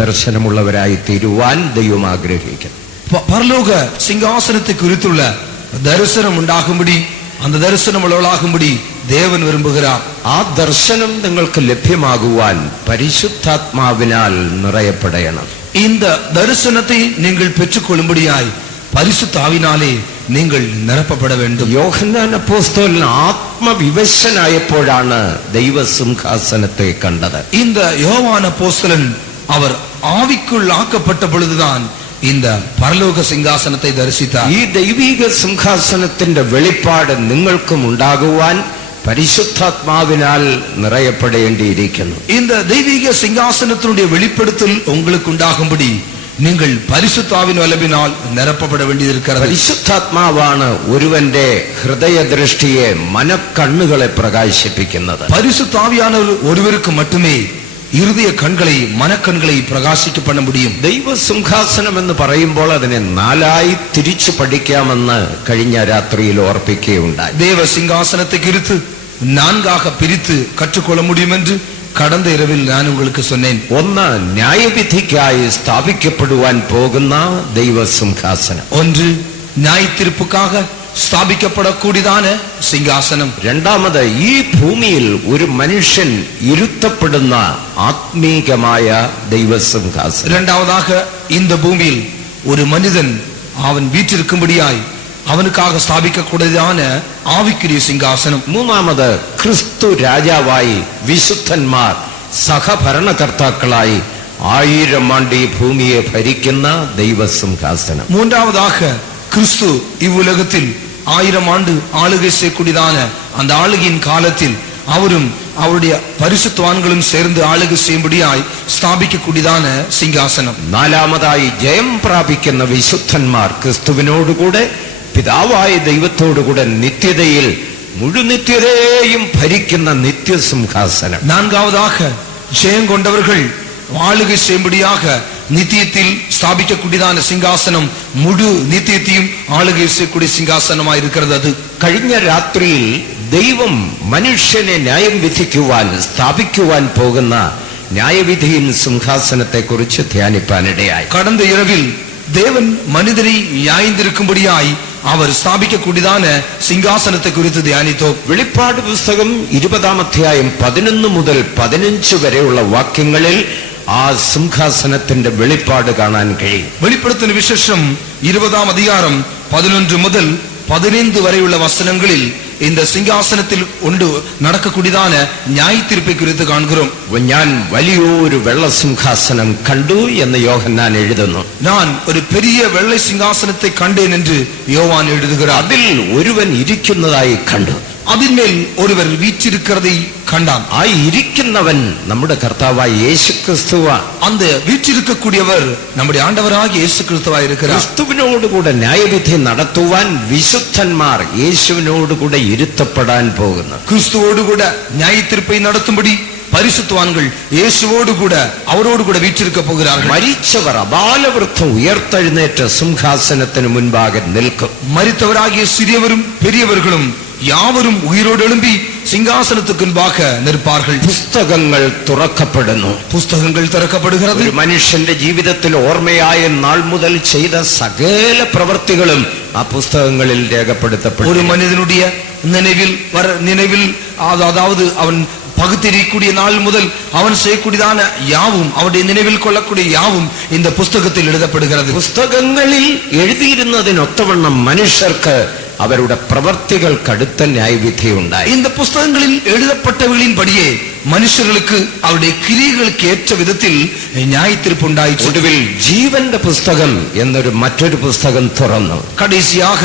ദർശനമുള്ളവരായി തീരുവാൻ ദൈവം ആഗ്രഹിക്കുന്നു. பரலோக சிங்காசனத்தை குறித்துள்ள தரிசனம் உண்டாகும்படி, அந்த தரிசனம் உள்ளவளாகும்படி தேவன் விரும்புகிறார். ആ ദർശനം നിങ്ങൾക്ക് ലഭ്യമാകുവാൻ പരിശുദ്ധാത്മാവിനാൽ നിറയപ്പെടണം. இந்த தரிசனத்தை நீங்கள் பெற்றுக்கொள்ளும்படியாய் பரிசுத்த ஆவினாலே நீங்கள் நிரப்பப்பட வேண்டும். യോഹന്നാൻ അപ്പോസ്തലൻ ആത്മവിവശനായപ്പോഴാണ് ദൈവസിംഹാസനത്തെ കണ്ടത്. இந்த யோவான் அப்போஸ்தலன் அவர் ஆவிக்குள் ஆக்கப்பட்ட பொழுதுதான் இந்த பரலோக சிங்காசனத்தை தரிசித்தார். ഈ ദൈവിക സിംഹാസനത്തിന്റെ വെളിപ്പാട് നിങ്ങൾക്കും ഉണ്ടാകുവാൻ പരിശുദ്ധാത്മാവിനാൽ നിറയപ്പെടേണ്ടിയിരിക്കുന്നു. இந்த தெய்வீக சிங்காசனத்தினுடைய வெளிப்படுத்தல் உங்களுக்கு உண்டாகும்படி நீங்கள் பரிசுத்தாவின் வல்லமையினால் நிரப்பப்பட வேண்டியிருக்கிறது. പരിശുദ്ധാത്മാവാണ് ഒരുവന്റെ ഹൃദയദൃഷ്ടിയെ, മനക്കണ്ണുകളെ പ്രകാശിപ്പിക്കുന്നത്. பரிசுத்தாவியானவர் ஒருவருக்கு மட்டுமே இருதய கண்களை, மனக்கண்களை பிரகாசிக்க பண்ண முடியும். ദൈവസിംഹാസനം എന്ന് പറയുമ്പോൾ അതിനെ നാലായി തിരിച്ചു പഠിക്കാമെന്ന് കഴിഞ്ഞ രാത്രിയിൽ ഓർപ്പിക്കുകയുണ്ടായി. தேவ சிங்காசனத்தை குறித்து நான்காக பிரித்து கற்றுக்கொள்ள முடியும் என்று கடந்த இரவில் நான் உங்களுக்கு சொன்னேன். ഒന്ന്, ന്യായവിധിക്കായി സ്ഥാപിക്കപ്പെടുവാൻ പോകുന്ന ദൈവസിംഹാസനം. ஒன்று, ന്യായത്തീർപ്പുக்காக സ്ഥാപിക്കപ്പെടக்கூடிയതാണ് സിംഹാസനം. രണ്ടാമത്, ഈ ഭൂമിയിൽ ഒരു മനുഷ്യൻ ഇരുത്തപ്പെടുന്ന ആത്മീകമായ ദൈവസിംഹാസനം. இரண்டாவதாக, இந்த பூமியில் ஒரு மனிதன் அவன் வீற்றிருக்கும்படியாய் அவனுக்காக സ്ഥാപിക്കக்கூடியதான ആവിക്കുரிய സിംഹാസനം. മൂന്നാമത്, ക്രിസ്തു രാജാവായി വിശുദ്ധന്മാർ സഹഭരണകർത്താക്കളായി 1000 ആണ്ട് ഈ ഭൂമിയെ ഭരിക്കുന്ന ദൈവസിംഹാസനം. மூன்றாவதாக, கிறிஸ்து இவ்வுலகத்தில் 1000 ஆண்டு ஆளுகை செய்யக்கூடியதான அந்த ஆளுகையின் காலத்தில் அவரும் அவருடைய பரிசுத்தவான்களும் சேர்ந்து ஆளுகை ചെയ്യുம்படிയായി സ്ഥാപിക്കக்கூடிയதான സിംഹാസനം. നാലാമതായി, ജയം പ്രാപിക്കുന്ന വിശുദ്ധന്മാർ ക്രിസ്തുവിനോടുകൂടെ പിതാവായ ദൈവത്തോടുകൂടെ നിത്യതയിൽ മുഴുനിത്യതയെയും ഭരിക്കുന്ന നിത്യസിംഹാസനം. நான்காவதாக, ஜெயம் கொண்டவர்கள் ஆளுகை செய்யும்படியாக நித்தியத்தில் സ്ഥാപിക്കக்கூடியதான സിംഹാസനം മുഴു നിത്യത്തെയും ആളുകை ചെയ്യக்கூடிய സിംഹാസനമായി இருக்கிறது. അത് കഴിഞ്ഞ രാത്രിയിൽ ദൈവം മനുഷ്യനെ ന്യായം വിധിക്കുവാൻ സ്ഥാപിക്കുവാൻ പോകുന്ന ന്യായവിധിயின் സിംഹാസനത്തെ കുറിച്ച് ധ്യാനിപ്പാനിടയായി. கடந்த இரவில் தேவன் மனிதரை நியாயந்திருக்கும்படியாய் அவர் സ്ഥാപിക്കக்கூடியதான സിംഹാസനത്തെ കുറിച്ച് ധ്യാനിத்தோம். വെളിപ്പാട് പുസ്തകം 20-ാം അധ്യായം 11 മുതൽ 15 വരെയുള്ള വാക്യങ്ങളിൽ ആ സിംഹാസനത്തിന്റെ വെളിപ്പാട് കാണാൻ കഴിയും. வெளிப்படுத்தின விசேஷம் 20-ஆம் அதிகாரம் 11 முதல் 15 வரையுள்ள வசனங்களில் இந்த சிங்காசனத்தில் ஒன்று നടക്കக்கூடிയதான ന്യായത്തീർപ്പை குறித்து காண்கிறோம். ഞാൻ വലിയൊരു വെള്ള സിംഹാസനം കണ്ടു എന്ന് യോഹന്നാൻ എഴുതുന്നു. நான் ஒரு பெரிய வெள்ளை சிங்காசனத்தை கண்டேன் என்று யோவான் எழுதுகிறார். അതിൽ ഒരുവൻ ഇരിക്കുന്നതായി കണ്ടു. അതിന്മേൽ ഒരുവർ വീற்றிருக்கிறதை கண்டான். ആ ഇരിക്കുന്നവൻ നമ്മുടെ കർത്താവായ യേശുക്രിസ്തുവാണ്. அந்த வீற்றிருக்கக்கூடியவர் நம்முடைய ஆண்டவராகிய இயேசு கிறிஸ்துவாய் இருக்கிறார். ക്രിസ്തുവിനോടുകൂടെ ന്യായവിധി നടത്തുവാൻ വിശുദ്ധന്മാർ യേശുവിനോടുകൂടെ ഇരുത്തപ്പെടാൻ പോകുന്നു. கிறிஸ்துவோடு ന്യായത്തീർப்பை നടത്തുம்படி பரிசுத்தவான்கள் இயேசுவோடு கூட அவரோடு கூட வீற்றிருக்க போகிறார்கள். മരിച്ചവർ അബാലവൃദ്ധം ഉയർത്തെഴുന്നേറ്റ് സിംഹാസനത്തിന് മുൻപാകെ നിൽക്കും. மரித்தவராகிய சிறியவரும் பெரியவர்களும் யாவரும் உயிரோடு எழும்பி சிங்காசனத்துக்கு முன்பாக நிற்பார்கள். പുസ്തകങ്ങൾ തുറക്കപ്പെടുന്നു. புஸ்தகங்கள் திறக்கப்படுகிறது. ഒരു മനുഷ്യന്റെ ജീവിതത്തിൽ ഓർമ്മയായ നാൾ മുതൽ ചെയ്ത സകല പ്രവൃത്തികളും ആ പുസ്തകങ്ങളിൽ രേഖപ്പെടുത്തപ്പെടും. ஒரு மனிதனுடைய நினைவில் அதாவது அவன் பகுத்தறியக்கூடிய நாள் முதல் அவன் செய்யக்கூடியதான யாவும், அவருடைய நினைவில் கொள்ளக்கூடிய யாவும் இந்த புஸ்தகத்தில் எழுதப்படுகிறது. പുസ്തകങ്ങളിൽ എഴുതിയിരുന്നതിനൊത്തവണ്ണം മനുഷ്യർക്ക് അവരുടെ പ്രവർത്തികൾക്ക് അടുത്ത ന്യായവിധി ഉണ്ടായി. இந்த புஸ்தகங்களில் எழுதப்பட்டவர்களின் படியே മനുഷ്യർക്ക് അവരുടെ ക്രിയകൾക്ക് ഏറ്റ വിധത്തിൽ ന്യായത്തീർപ്പ് ഉണ്ടായിച്ചു. ഒടുവിൽ ജീവന്റെ പുസ്തകം എന്നൊരു മറ്റൊരു പുസ്തകം തുറന്നു. കടീസിയാക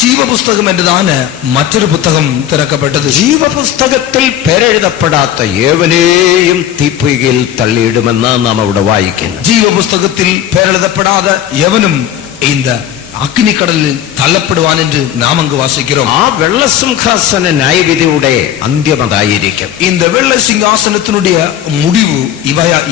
ജീവപുസ്തകം എന്നതാണ് മറ്റൊരു പുസ്തകം തിരക്കപ്പെട്ടത്. ജീവപുസ്തകത്തിൽ പേരെഴുതപ്പെടാത്ത ഏവനെയും തീപ്പൊയ്കയിൽ തള്ളിയിടുമെന്ന് നാം അവിടെ വായിക്കുന്നു. ജീവപുസ്തകത്തിൽ പേരെഴുതപ്പെടാതെ യവനും இந்த അഗ്നിക്കടലിൽ തള്ളപ്പെടുവാൻ എന്ന് നാം അങ്ങ് വാസിக்கிறோம். ആ വെള്ള സിംഹാസന ന്യായവിധിയുടെ അന്ത്യമതായിരിക്കും. இந்த வெள்ளை சிங்காசனத்தினுடைய முடிவு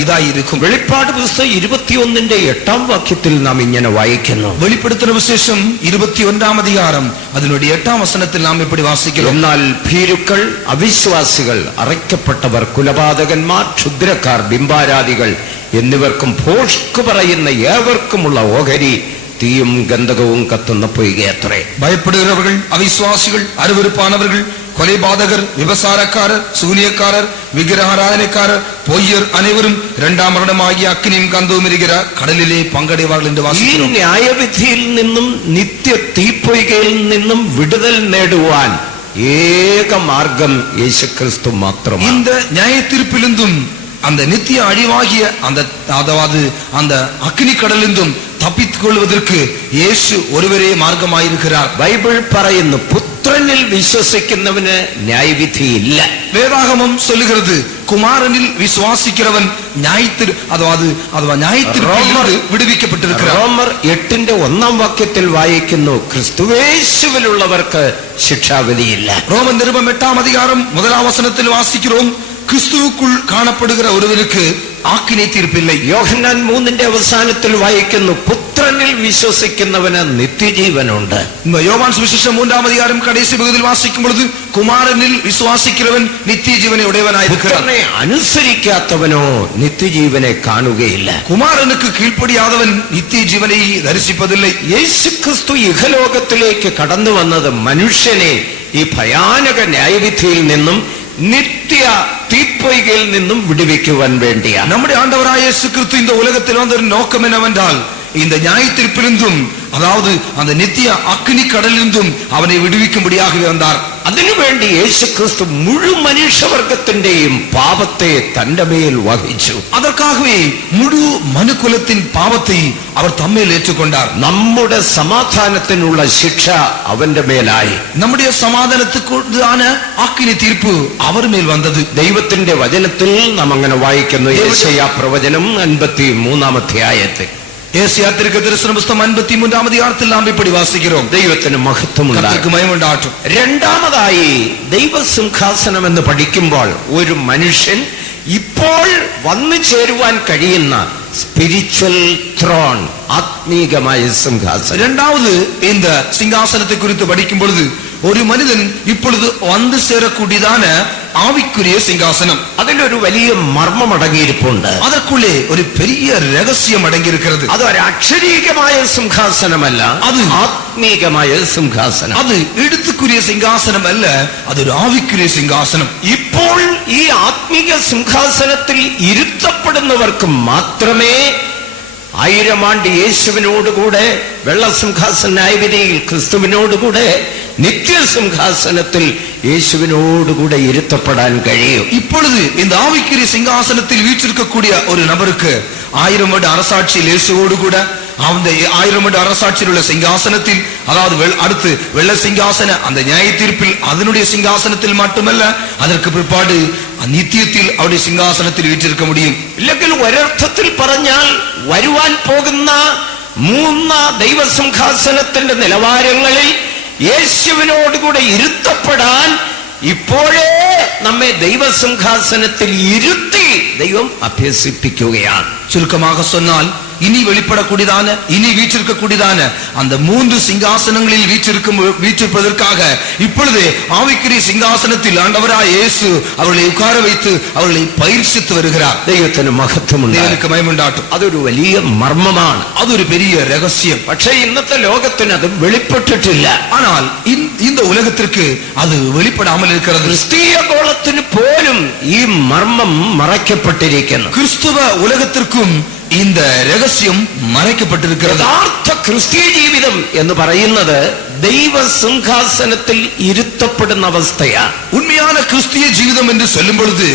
ഇതായിരിക്കും. വെളിപ്പാട് പുസ്തകം 21-ന്റെ 8-ാം വാക്യത്തിൽ നാം ഇങ്ങനെ വായിക്കുന്നു. വെളിപ്പെടുത്തൽ വിശേഷം 21-ാം അധികാരം അതിനുடைய 8-ാം വചനത്തിൽ നാം இப்படி വാസിக்கிறோம். എന്നാൽ ഭീരുക്കൾ, അവിശ്വാസികൾ, അറയ്ക്കപ്പെട്ടവർ, കുലപാതകന്മാർ, ക്ഷുദ്രക്കാർ, ബിംബാരാധികൾ എന്നിവർക്കും ഭോഷ്ക് പറയുന്ന ഏവർക്കുമുള്ള ഓഹരി തീയും ഗന്ധകവും കത്തുന്ന പൊയ്കയത്രേ. ഭയപ്പെടുகிறவர்கள், അവിശ്വാസികൾ, അരുവരുപ്പാനവர்கள், கொலைபாதகர், விபசாரக்காரர், சூனியக்காரர், விக்கிரகாராதனைக்காரர், பொய்யர் அனைவரும் இரண்டாம் மரணமாகிய அக்கினியும் கந்தവും இருக்கிற கடலிலே പങ്കடைவார்கள் என்று വാസിക്കുന്നു. ഈ ന്യായവിധിയിൽ നിന്നും നിത്യ തീപ്പൊയ്കയിൽ നിന്നും വിടുതൽ നേടുവാൻ ഏക മാർഗം യേശുക്രിസ്തു മാത്രമാണ്. இந்த நியாயத்தீர்ப்பிலிருந்தும் அந்த நித்திய அழிவாகிய அந்த அக்கினி கடலிலிருந்தும் தப்பித்துக் கொள்வதற்கு இயேசு ஒருவரே மார்க்கமாயிருக்கிறார். ബൈബിൾ പറയുന്നു പുത്രനിൽ വിശ്വസിക്കുന്നവന് ന്യായവിധിയില്ല. வேதாகமம் சொல்லுகிறது குமாரனில் விசுவாசிக்கிறவன் ന്യായത്തീർപ്പിலிருந்து വിടുവിക്കപ്പെട്ടിരിக்கிறார். റോമർ 8:1 വായിക്കുന്നു, ക്രിസ്തുവേശുവിലുള്ളവർക്ക് ശിക്ഷാവിധിയില്ല. ரோமன் நிருபம் 8:1 வாசிக்கிறோம், கிறிஸ்துவுக்குள் காணப்படுகிற ஒருவருக்கு ஆக்கினை தீர்ப்பில்லை. യോഹന്നാൻ 3 വായിക്കുന്നു, പുത്രനിൽ വിശ്വസിക്കുന്നവന് നിത്യജീവനുണ്ട്. யோவான் சுவிசேஷம் 3 கடைசி பகுதியில் வாசிக்கும் பொழுது குமாரனில் விசுவாசிக்கிறவன் நித்திய ஜீவனை உடையவனாயிருக்கிறான். പുത്രനെ അനുസരിക്കാത്തവനോ നിത്യജീവനെ കാണുകയില്ല. കുമാരനുക്ക് കീഴ്പ്പടിയാതവൻ നിത്യ ജീവനെ ദർശിപ്പതില്ലേ. യേശുക്രിസ്തു ഇഹലോകത്തിലേക്ക് കടന്നു വന്നത് മനുഷ്യനെ ഈ ഭയാനക ന്യായവിധിയിൽ നിന്നും നിത്യ തീപ്പൊയ്കയിൽ നിന്നും വിടുവിക്കുവാൻ വേണ്ടിയാണ്. നമ്മുടെ ആண்டവരായ യേശു ക്രിസ്തു இந்த உலகத்தில் வந்த ஒரு நோக்கம் என்னவென்றால் இந்த நியாயத்தீர்ப்பிலிருந்தும் அதாவது அந்த நித்திய அக்கினி கடலிலிருந்தும் அவனை விடுவிக்கும்படியாகவே வந்தார். അതിനുവേണ്ടി യേശുക്രിസ്തു മുഴു മനുഷ്യവർഗത്തിന്റെയും പാപത്തെ തന്റെ മേൽ വഹിച്ചു. அதற்காகவே முழு மனுக்குலத்தின் பாவத்தை அவர் தம்மேல் ஏற்றுக்கொண்டார். നമ്മുടെ സമാധാനത്തിനുള്ള ശിക്ഷ അവന്റെ മേലായി. நம்முடைய സമാധാനത്തിനാன അഗ്നി തീർപ്പ് അവർ മേൽ വന്നത്. ദൈവത്തിന്റെ വചനത്തിൽ നാം അങ്ങനെ വായിക്കുന്നു. യെശയ്യാ പ്രവചനം 53 ஏசாயா தீர்க்கதரிசன புத்தகம் 53 நாம் இப்படி வாசிக்கிறோம். ദൈവത്തിന് മഹത്വമുണ്ടാകട്ടെ. രണ്ടാമതായി ദൈവസിംഹാസനം എന്ന് പഠിക്കുമ്പോൾ ഒരു മനുഷ്യൻ ഇപ്പോൾ വന്നു ചേരുവാൻ കഴിയുന്ന സ്പിരിച്വൽ ത്രോൺ, ആത്മീകമായ സിംഹാസനം. இரண்டாவது இந்த சிங்காசனத்தை குறித்து படிக்கும் பொழுது ஒரு மனிதன் இப்பொழுது வந்து சேரக்கூடியதான ஆவிக்குரிய சிங்காசனம். അതിലൊരു വലിയ മർമ്മം അടങ്ങിയിരിപ്പുണ്ട്. அதற்குள்ளே ஒரு பெரிய ரகசியம் அடங்கியிருக்கிறது. അത് ഒരു അക്ഷരീകമായ സിംഹാസനമല്ല, അത് ആത്മീകമായ സിംഹാസനം. அது எழுத்துக்குரிய സിംഹാസനം അല്ല, അതൊരു ആവിക്കുரிய സിംഹാസനം. ഇപ്പോൾ ഈ ആത്മീക സിംഹാസനത്തിൽ ഇരുത്തപ്പെടുന്നവർക്ക് മാത്രമേ 1000 ആണ്ട് യേശുവിനോടുകൂടെ വെള്ളസിംഹാസന ന്യായവിധിയിൽ ക്രിസ്തുവിനോടുകൂടെ നിത്യസിംഹാസനത്തിൽ യേശുവിനോടുകൂടെ ഇരുത്തപ്പെടാൻ കഴിയും. இப்பொழுது இந்த ஆவிக்குரிய சிங்காசனத்தில் வீற்றிருக்கக்கூடிய ஒரு நபருக்கு 1000 வருட அரசாட்சியில் இயேசுவோடு கூட அந்த 1000 வருட அரசாட்சியில் உள்ள சிங்காசனத்தில், அதாவது அடுத்து வெள்ள சிங்காசன அந்த நியாய தீர்ப்பில் அதனுடைய சிங்காசனத்தில் மட்டுமல்ல, அதற்கு பிற்பாடு നിത്യത്തിൽ അവിടെ സിംഹാസനത്തിൽ വീற்றிருக்க முடியும். ഇല്ലെങ്കിൽ ഒരർത്ഥത്തിൽ പറഞ്ഞാൽ വരുവാൻ പോകുന്ന 3 ദൈവസിംഹാസനത്തിന്റെ നിലവാരങ്ങളിൽ യേശുവിനോടുകൂടെ ഇരുത്തപ്പെടാൻ ഇപ്പോഴേ നമ്മെ ദൈവസിംഹാസനത്തിൽ ഇരുത്തി ദൈവം അഭ്യസിപ്പിക്കുകയാണ്. ചുരുക്കமாக சொன்னால் இனி வெளிப்படக்கூடியதான இனி வீற்றிருக்கக்கூடியதான அந்த 3 சிங்காசனங்களில் வீற்றிருப்பதற்காக இப்பொழுது ஆவிக்குரிய சிங்காசனத்தில் ஆண்டவராய் இயேசு அவர்களை உட்கார வைத்து அவர்களை பயிற்சித்து வருகிறார். ദൈവത്തിന് മഹത്വമുണ്ടാകട്ടെ. അതൊരു വലിയ മർമ്മമാണ്, അതൊരു பெரிய രഹസ്യം. പക്ഷേ ഇന്നത്തെ ലോകത്തിന് അത് വെളിപ്പെട്ടിട്ടില്ല. ஆனால் இந்த உலகத்திற்கு அது வெளிப்படாமல் இருக்கிறது. ക്രിസ്തീയ ഗോളത്തിന് പോലും ഈ മർമ്മം മറയ്ക്കപ്പെട്ടിരിക്കുന്നു. ക്രിസ്തുവ ഉലകത്തിற்கும் இந்த രഹസ്യം മറയ്ക്കപ്പെട്ടിരിക്കുന്നത്. യഥാർത്ഥ ക്രിസ്തീയ ജീവിതം എന്ന് പറയുന്നത് ദൈവസിംഹാസനത്തിൽ ഇരുത്തപ്പെടുന്ന അവസ്ഥയാണ്. ഉണ്മயான ക്രിസ്തീയ ജീവിതം എന്ന് சொல்லும் பொழுது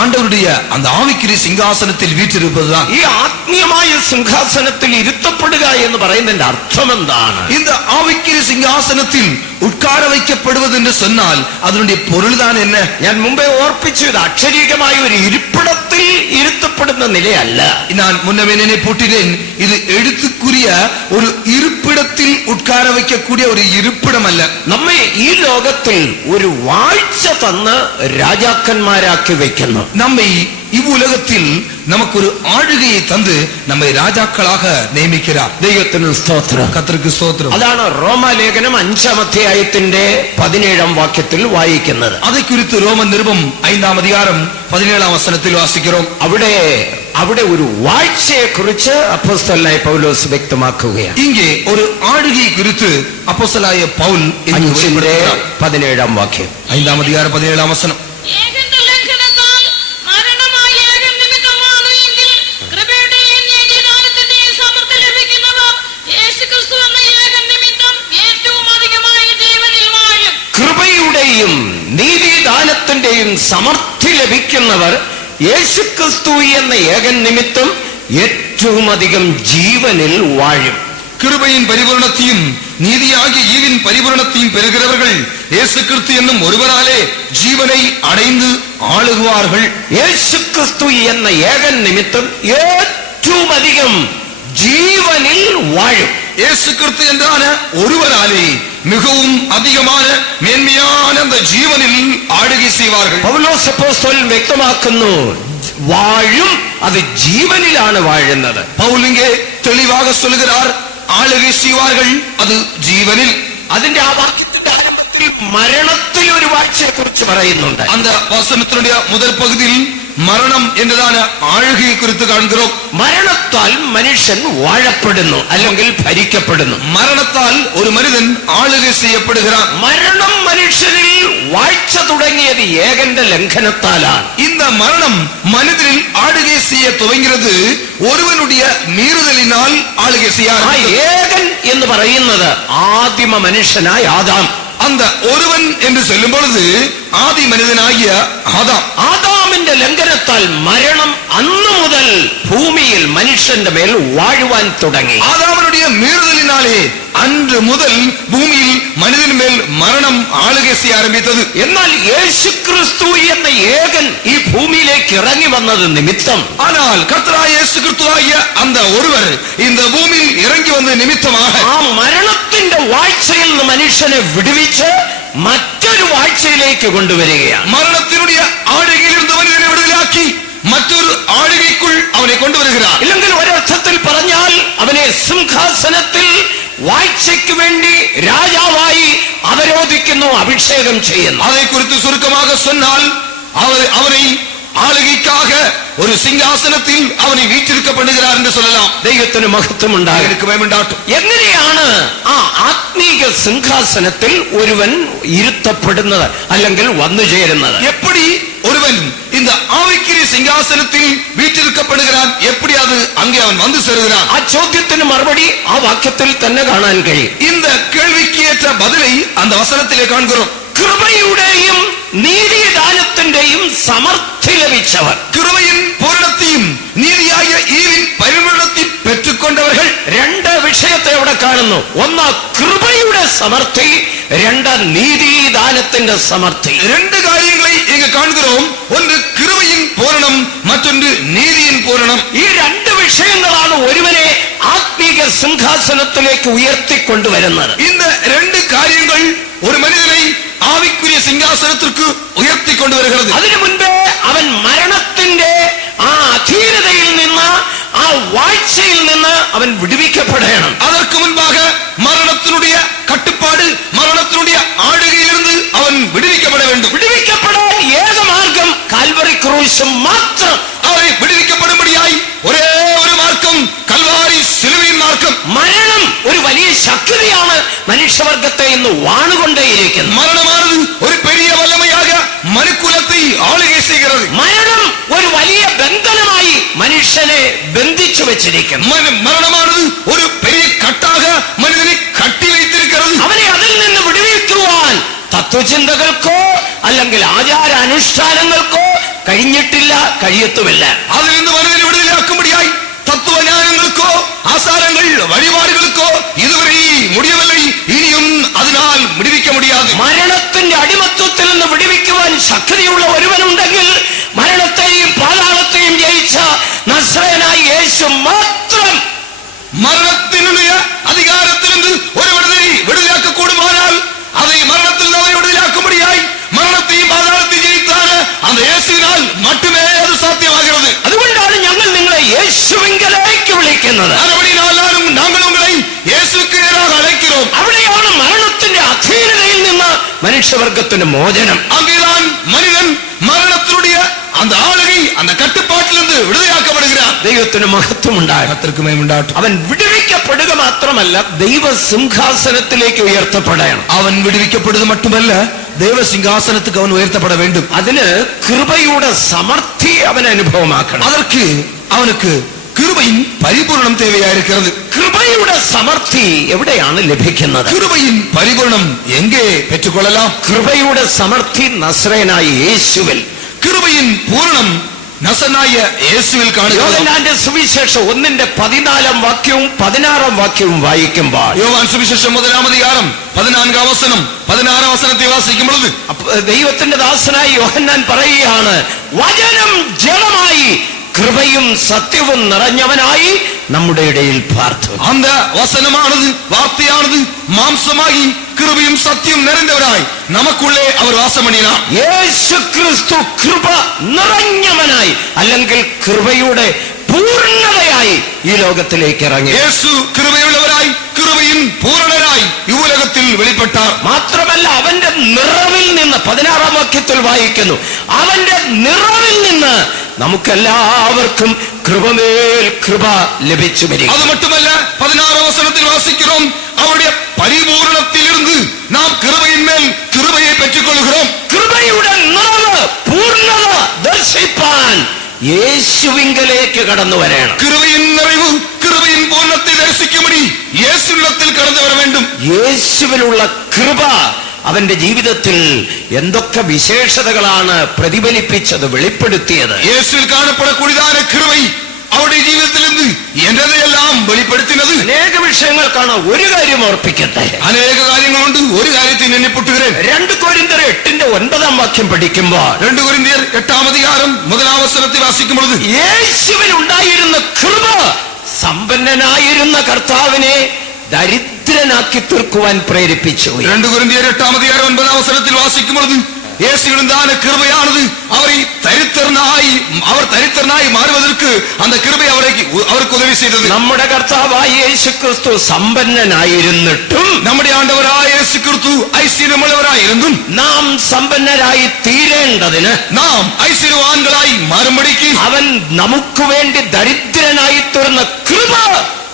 ஆண்டவருடைய அந்த ஆவிக்குரிய சிங்காசனத்தில் வீற்றிருப்பதுதான். ഈ ആത്മീയമായ സിംഹാസനത്തിൽ ഇരുത്തപ്പെടുക എന്ന് പറയുന്നതിന്റെ അർത്ഥം എന്താണ്? இந்த ஆவிக்குரிய സിംഹാസനത്തിൽ ഉட்கார வைக்கப்படுவது என்று சொன்னால் அதனுடைய பொருள் தான் என்ன? ഞാൻ മുമ്പേ ഓർപ്പിച്ചു, ഇത് അക്ഷരീകമായ ഒരു ഇരിപ്പിടത്തിൽ ഇരുത്തപ്പെടുന്ന നിലയല്ല. நான் முன்னமே நினைப்பூட்டினேன், இது எழுத்துக்குரிய ஒரு இருப்பிடത്തിൽ ഉட்கார வைக்கக்கூடிய ஒரு இருப்பிடമല്ല. നമ്മെ ഈ ലോകത്തിൽ ഒരു വാഴ്ച തന്ന് രാജാക്കന്മാരാക്കി വെക്കുന്നു. നമ്മை இவ்வுலகத்தில் நமக்கு ஒரு ஆளுகையை தந்து நம்மை ராஜாக்களாக நியமிக்கிறார். ദൈവത്തിന് സ്തോത്രം, കർത്തർക്ക് സ്തോത്രം. അതാണ് റോമാലേഖനം 5-ാം അധ്യായത്തിന്റെ 17-ാം വാക്യത്തിൽ വായിക്കുന്നത്. அதை குறித்து ரோமன் நிருபம் 5-ാം അധ്യായം 17-ാം വചനത്തിൽ വാസിக்கிறோം. അവിടെ അവിടെ ഒരു വാഴ്ചയെ കുറിച്ച് അപ്പോസ്തലനായ പൗലോസ് വ്യക്തമാക്കുകയാണ്. இங்கே ஒரு ஆளுகை குறித்து அப்போஸ்தலனாയ പൗൽ 5:17 വാക്യം. 5-ാം അധ്യായം 17-ാം വചനം. കൃപയുടെയും നീതിദാനത്തിന്റെയും സമർത്ഥി ലഭിക്കുന്നവർ യേശുക്രിസ്തു എന്ന ഏകൻ നിമിത്തം ഏറ്റവും അധികം ജീവനിൽ വാഴും. கிருபையின் பரிபூரணத்தையும் நீதியாகிய ஈவின் பரிபூரணத்தையும் பெறுகிறவர்கள் இயேசு கிறிஸ்து என்னும் ஒருவராலே ஜீவனை அடைந்து ஆளுகுவார்கள். യേശുക്രിസ്തു എന്ന ഏകൻ നിമിത്തം ഏറ്റവും അധികം ജീവനിൽ വാഴും. இயேசு கிறிஸ்து என்றான ஒருவராலே மிகவும் அதிகமான மேன்மையான அந்த ஜீவனில் ஆளுகை செய்வார்கள். പൗലോസ് അപ്പോസ്തലൻ വ്യക്തമാക്കുന്നു, വാഴും, അത് ജീവനിലാണ് വാഴുന്നത്. பவுல் இங்கே தெளிவாக சொல்கிறார், ஆளுகை செய்வார்கள், அது ஜீவனில். അതിന്റെ ആ മരണത്തിൽ ഒരു വാഴ്ചയെ കുറിച്ച് പറയുന്നുണ്ട്. அந்த வசனத்தினுடைய முதல் பகுதியில் മരണം എന്നതാണ് ആളുകയെ കുറിച്ച് കാണുகிறோം. മരണത്താൽ മനുഷ്യൻ വാഴപ്പെടുന്നു, അല്ലെങ്കിൽ ഭരിക്കപ്പെടുന്നു. മരണത്താൽ ഒരു മനുഷ്യൻ ആളുക ചെയ്യപ്പെടുகிறான். മരണം മനുഷ്യരിൽ വാഴ്ച തുടങ്ങിയത് ഏകന്റെ ലംഘനത്താലാണ്. இந்த மரணம் மனிதனில் ஆளுகை செய்ய துவங்கிறது ഒരുവനുடைய മീറുതലിനാൽ ആളുക ചെയ്യാൻ. ആ ഏകൻ എന്ന് പറയുന്നത് ആദിമ മനുഷ്യനായ ആദാം. அந்த ஒருவன் என்று சொல்லும் பொழுது ആദി മനുഷ്യനായ ആദാം. ആദാമിന്റെ ലംഘനത്താൽ മരണം അന്നു മുതൽ ഭൂമിയിൽ മനുഷ്യന്റെ മേൽ വാഴുവാൻ തുടങ്ങി. ആദാമിനുடைய മീറുതലിനാലേ അன்று മുതൽ ഭൂമിയിൽ മനുഷ്യന് മേൽ മരണം ആളുകை செய்ய ആരംഭിച്ചത്. എന്നാൽ യേശുക്രിസ്തു എന്ന ഏകൻ ഈ ഭൂമിയിലേക്ക് ഇറങ്ങി വന്നത് നിമിത്തം, ஆனால் கர்த்தராയ இயேசு கிறிஸ்துவாகிய அந்த ஒருவர் இந்த பூமியில் இறங்கி வந்த நிமித்தமாக ആ മരണത്തിന്റെ വാഴ്ചയിൽ നിന്ന് മനുഷ്യനെ വിടുവിച്ച് മറ്റൊരു വാഴ്ചയിലേക്ക് കൊണ്ടുവരികയാണ്. മരണത്തിനുடைய ആളുകയിൽ നിന്ന് മനുഷ്യനെ വിടുതലാക്കി മറ്റൊരു ആളുകയ്ക്കുൾ അവനെ കൊണ്ടുവരുகிறாർ. ഇല്ലെങ്കിൽ ഒരർത്ഥത്തിൽ പറഞ്ഞാൽ അവനെ സിംഹാസനത്തിൽ വാഴ്ചയ്ക്ക് വേണ്ടി രാജാവായി അവരോധിക്കുന്നു, അഭിഷേകം ചെയ്യുന്നു. அதை குறித்து சுருக்கமாக சொன்னால் அவனை ആളുകയ്ക്കാக ഒരു സിംഹാസനത്തിൽ അവനെ വീറ്റിരിക്കപ്പെടുகிறாർ എന്ന് சொல்லலாம். ദൈവത്തിന് മഹത്വം ഉണ്ടാകട്ടെ. എങ്ങനെയാണ് ആ ആത്മീക സിംഹാസനത്തിൽ ഒരുവൻ ഇരുത്തപ്പെടുന്നത്, അല്ലെങ്കിൽ വന്നു ചേരുന്നത്? எப்படி ஒருவன் இந்த ஆவிக்குரிய சிங்காசனத்தில் வீற்றிருக்கப்படுகிறான், எப்படி அது அங்கே அவன் வந்து சேருகிறான்? ആ ചോദ്യത്തിന് മറുപടി ആ വാക്യത്തിൽ തന്നെ കാണാൻ കഴിയും. இந்த கேள்விக்கு ஏற்ற பதிலை அந்த வசனத்திலே காண்கிறோம். കൃപയുടെയും നീതിദാനത്തിന്റെയും സമർത്ഥി ലഭിച്ചവർ, കൃപയും പൂർണ്ണത്തെയും നീതിയായ ഈവിൻ പരിപൂർണത്തെയും പെറ്റുകൊണ്ടവர்கள். രണ്ട് വിഷയത്തെ അവിടെ കാണുന്നു. ഒന്ന് കൃപയുടെ സമർത്ഥി, രണ്ട് നീതിദാനത്തിന്റെ സമർത്ഥി. രണ്ട് കാര്യങ്ങളെ ഇങ്ങ് കാണുகிறோம். ഒന്ന് കൃപയിൻ പൂർണ്ണം, മറ്റൊന്ന് നീതിയിൻ പൂർണ്ണം. ഈ രണ്ട് വിഷയങ്ങളാണ് ഒരുവനെ ആത്മീക സിംഹാസനത്തിലേക്ക് ഉയർത്തിക്കൊണ്ടുവരുന്നത്. இந்த രണ്ട് കാര്യങ്ങൾ ഒരു മനുഷ്യനെ ആവിക്കുரிய സിംഹാസനത്തിലേക്ക് ഉയർത്തിക്കൊണ്ടുവരുகிறது. അതിനു മുൻപേ അവൻ മരണത്തിന്റെ ആ അധീനതയിൽ നിന്ന്, ആ വാഴ്ചയിൽ നിന്ന് അവൻ വിടുവിക്കപ്പെടണം. அதற்கு முன்பாக மரணத்தினுடைய கட்டுப்பாடு, மரணத்தினுடைய ஆளுகையிலிருந்து அவன் விடுவிக்கப்பட வேண்டும். വിടുവിക്കപ്പെടാൻ ഏക മാർഗം കാൽവറി ക്രൂശ് മാത്രം. അവരെ വിടുവിക്കപ്പെടുമ്പടിയായി ഒരേ ഒരു മാർഗം കൽവാരി സിലുവയിൻ മാർഗം. മരണം ഒരു വലിയ ശക്തിയാണ് മനുഷ്യവർഗത്തെ ഇന്ന് വാണുകൊണ്ടേയിരിക്കുന്നത്. മരണമാണത് ഒരു പെരിയ വല്ലമയാക മനുക്കുലത്തെ ആളുകை செய்கிறது. മരണം ഒരു വലിയ ബന്ധനമായി മനുഷ്യനെ ബന്ധിച്ചു വെച്ചിരിക്കുന്നു. മരണമാണത് ഒരു പെരിയ കട്ടാക മനുഷ്യനെ കട്ടി வைத்திருக்கிறது. അവനെ അതിൽ നിന്ന് വിടുവിക്കുവാൻ തത്വചിന്തകൾക്കോ അല്ലെങ്കിൽ ആചാരാനുഷ്ഠാനങ്ങൾക്കോ കഴിഞ്ഞിട്ടില്ല, കഴിയത്തുമില്ല. അതിൽ നിന്ന് മനുഷ്യനെ വിടുതലാക്കുമ്പടിയായി തത്വജ്ഞാനങ്ങൾക്കോ ആചാരങ്ങൾ വഴിപാടുകൾക്കോ ഇതുവരെ മുടിയവില്ല, ഇനിയും അതിനാൽ വിടുവിക്ക മുടിയാതെ. മരണത്തിന്റെ അടിമത്വത്തിൽ നിന്ന് വിടുവിക്കുവാൻ ശക്തിയുള്ള ഒരുവനുണ്ടെങ്കിൽ മരണത്തെയും പാതാളത്തെയും ജയിച്ച നസ്രയനായ യേശു മാത്രം. മരണത്തിനുള്ള അധികാരത്തിൽ നിന്ന് ഒരു വിടുതലാക്ക കൂടുമാനാൽ அதை மரணத்தில் அவரை விடுதலாக்கும்படியாய் மரணத்தையும் பாதாளத்தையும் ஜெயித்தான அந்த இயேசுவினால் மட்டுமே அது சாத்தியமாகிறது. അതുകൊണ്ടാണ് ഞങ്ങൾ നിങ്ങളെ യേശുവിങ്കലേക്ക് വിളിക്കുന്നത്. അതുകൊണ്ടാണ് ഞങ്ങൾ ഉങ്ങളെ യേശുവിற்கு നേരാக அழைக்கிறோம். അവിടെയാണ് മരണത്തിന്റെ അധീനതയിൽ നിന്ന് മനുഷ്യവർഗത്തിന്റെ മോചനം. அங்கேதான் மனிதன் மரணத்தினுடைய அந்த ஆளுகை, அந்த கட்டுப்பாட்டிலிருந்து விடுதலையாக்கப்படுகிறார். ദൈവത്തിന് മഹത്വം ഉണ്ടാകും. கர்த்தருக்கு மகிமை உண்டாகட்டும். അവൻ വിടുവിക്കപ്പെടുക മാത്രമല്ല ദൈവ സിംഹാസനത്തിലേക്ക് ഉയർത്തപ്പെടണം. அவன் விடுவிக்கப்படுவது மட்டுமல்ல, தேவ சிங்காசனத்துக்கு அவன் உயர்த்தப்பட வேண்டும். അതിന് കൃപയുടെ സമർത്ഥി അവൻ അനുഭവമാക്കണം. அதற்கு அவனுக்கு கிருபையின் பரிபூரணம் தேவையா இருக்கிறது. കൃപയുടെ സമർത്ഥി എവിടെയാണ് ലഭിക്കുന്നത്? கிருபையின் பரிபூரணம் எங்கே பெற்றுக்கொள்ளலாம்? കൃപയുടെ സമർത്ഥി നസ്രയനായ യേശുവിൽ. கிருபையின் பூரணம் നസനായ യേശുവിൽ കാണുക. യോഹന്നാന്റെ സുവിശേഷം 1:14 16 വായിക്കുമ്പോൾ, യോഹന്നാൻ സുവിശേഷം 1-ാം 14-ാം വചനം 16-ാം വചനത്തെ വായിക്കുമ്പോൾ ദൈവത്തിന്റെ ദാസനായ യോഹന്നാൻ പറയുകയാണ്, വചനം ജഡമായി കൃപയും സത്യവും നിറഞ്ഞവനായി നമ്മുടെ ഇടയിൽ പാർത്തു. அந்த வசனமானது, வார்த்தையானது மாம்சமாகி கிருபையும் சத்தியம் நிறைந்தவராய் நமக்குள்ளே அவர் வாசம் பண்ணினார். യേശു ക്രിസ്തു കൃപ നിറഞ്ഞവനായി, അല്ലെങ്കിൽ കൃപയുടെ പൂർണ്ണതയായി ഈ ലോകത്തിലേക്ക് ഇറങ്ങി. യേശു കൃപയുള്ളവരായി, കൃപയും പൂർണ്ണരായി ഈ ഉലകത്തിൽ വെളിപ്പെട്ടാർ. മാത്രമല്ല അവന്റെ നിറവിൽ നിന്ന് 16-ാം വാക്യത്തിൽ വായിക്കുന്നു, അവന്റെ നിറവിൽ നിന്ന് നമുക്കെല്ലാവർക്കും കൃപമേൽ കൃപ ലഭിച്ചു വരിക. അത് மட்டுமல்ல, 16-ാം വചനത്തിൽ വാസിக்கிறோம், അവരുടെ പരിപൂർണത്തിലിருந்து നാം കൃപയിന്മേൽ കൃപയെ പെற்றுകൊള്ളുகிறோം. കൃപയുടെ നിറവ് പൂർണ്ണത ദർശിപ്പാൻ യേശുവിങ്കലേക്ക് കടന്നു വരണം. കൃപയിൻ നിറവ്, കൃപയിൻ പൂർണ്ണത്തെ ദർശിക്കുമ്പടി യേശുവിൽ കടന്നു വര വേണ്ടും. യേശുവിലുള്ള കൃപ അവന്റെ ജീവിതത്തിൽ എന്തൊക്കെ വിശേഷതകളാണ് പ്രതിഫലിപ്പിച്ചത്, വെളിപ്പെടുത്തിയത്. യേശുവിൽ കാണപ്പെടக்கூடிയതായ കൃപை അവരുടെ ജീവിതത്തിൽ നിന്ന് എന്റെതെല്ലാം വെളിപ്പെടുത്തുന്നത്. അനേക വിഷയങ്ങൾ കാണാം. ഒരു കാര്യം ഓർപ്പിക്കട്ടെ, അനേക കാര്യങ്ങളുണ്ട്. ഒരു കാര്യത്തിൽ എന്നെ പൊട്ടുகிறேன். 2 കൊരിന്ത്യർ 8-9 വാക്യം പഠിക്കുമ്പോൾ, 2 കൊരിന്ത്യർ 8-ാം അധികാരം 1-ാം വചനത്തിൽ വാസിക്കുമ്പോൾ, യേശുവിൽ ഉണ്ടായിരുന്ന കൃപ സമ്പന്നനായിരുന്ന കർത്താവിനെ ദരിദ്രനാക്കി തീർക്കുവാൻ പ്രേരിപ്പിച്ചു. 2 കൊരിന്ത്യർ 8-ാം അധികാരം 9-ാം വചനത്തിൽ വാസിക്കുമ്പോൾ, യേശുവിനുണ്ടാன കൃപയാണത് അവർ தரித்திரனாய் മാറുവதற்கு அந்த கிருபை அவருக்கு உதவி செய்தது. നമ്മുടെ കർത്താവായ യേശു ക്രിസ്തു സമ്പന്നനായിരുന്നിട്ടും, നമ്മുടെ ആണ്ടവരായ യേശു ക്രിസ്തു ഐശ്വര്യമുള്ളവരായിരുന്നും, നാം സമ്പന്നരായി തീരേണ്ടതിന്, നാം ഐശ്വര്യവാന്കളായി മാറുമ്പടിക്ക് അവൻ നമുക്ക് വേണ്ടി ദരിദ്രനായി തീർന്ന കൃപ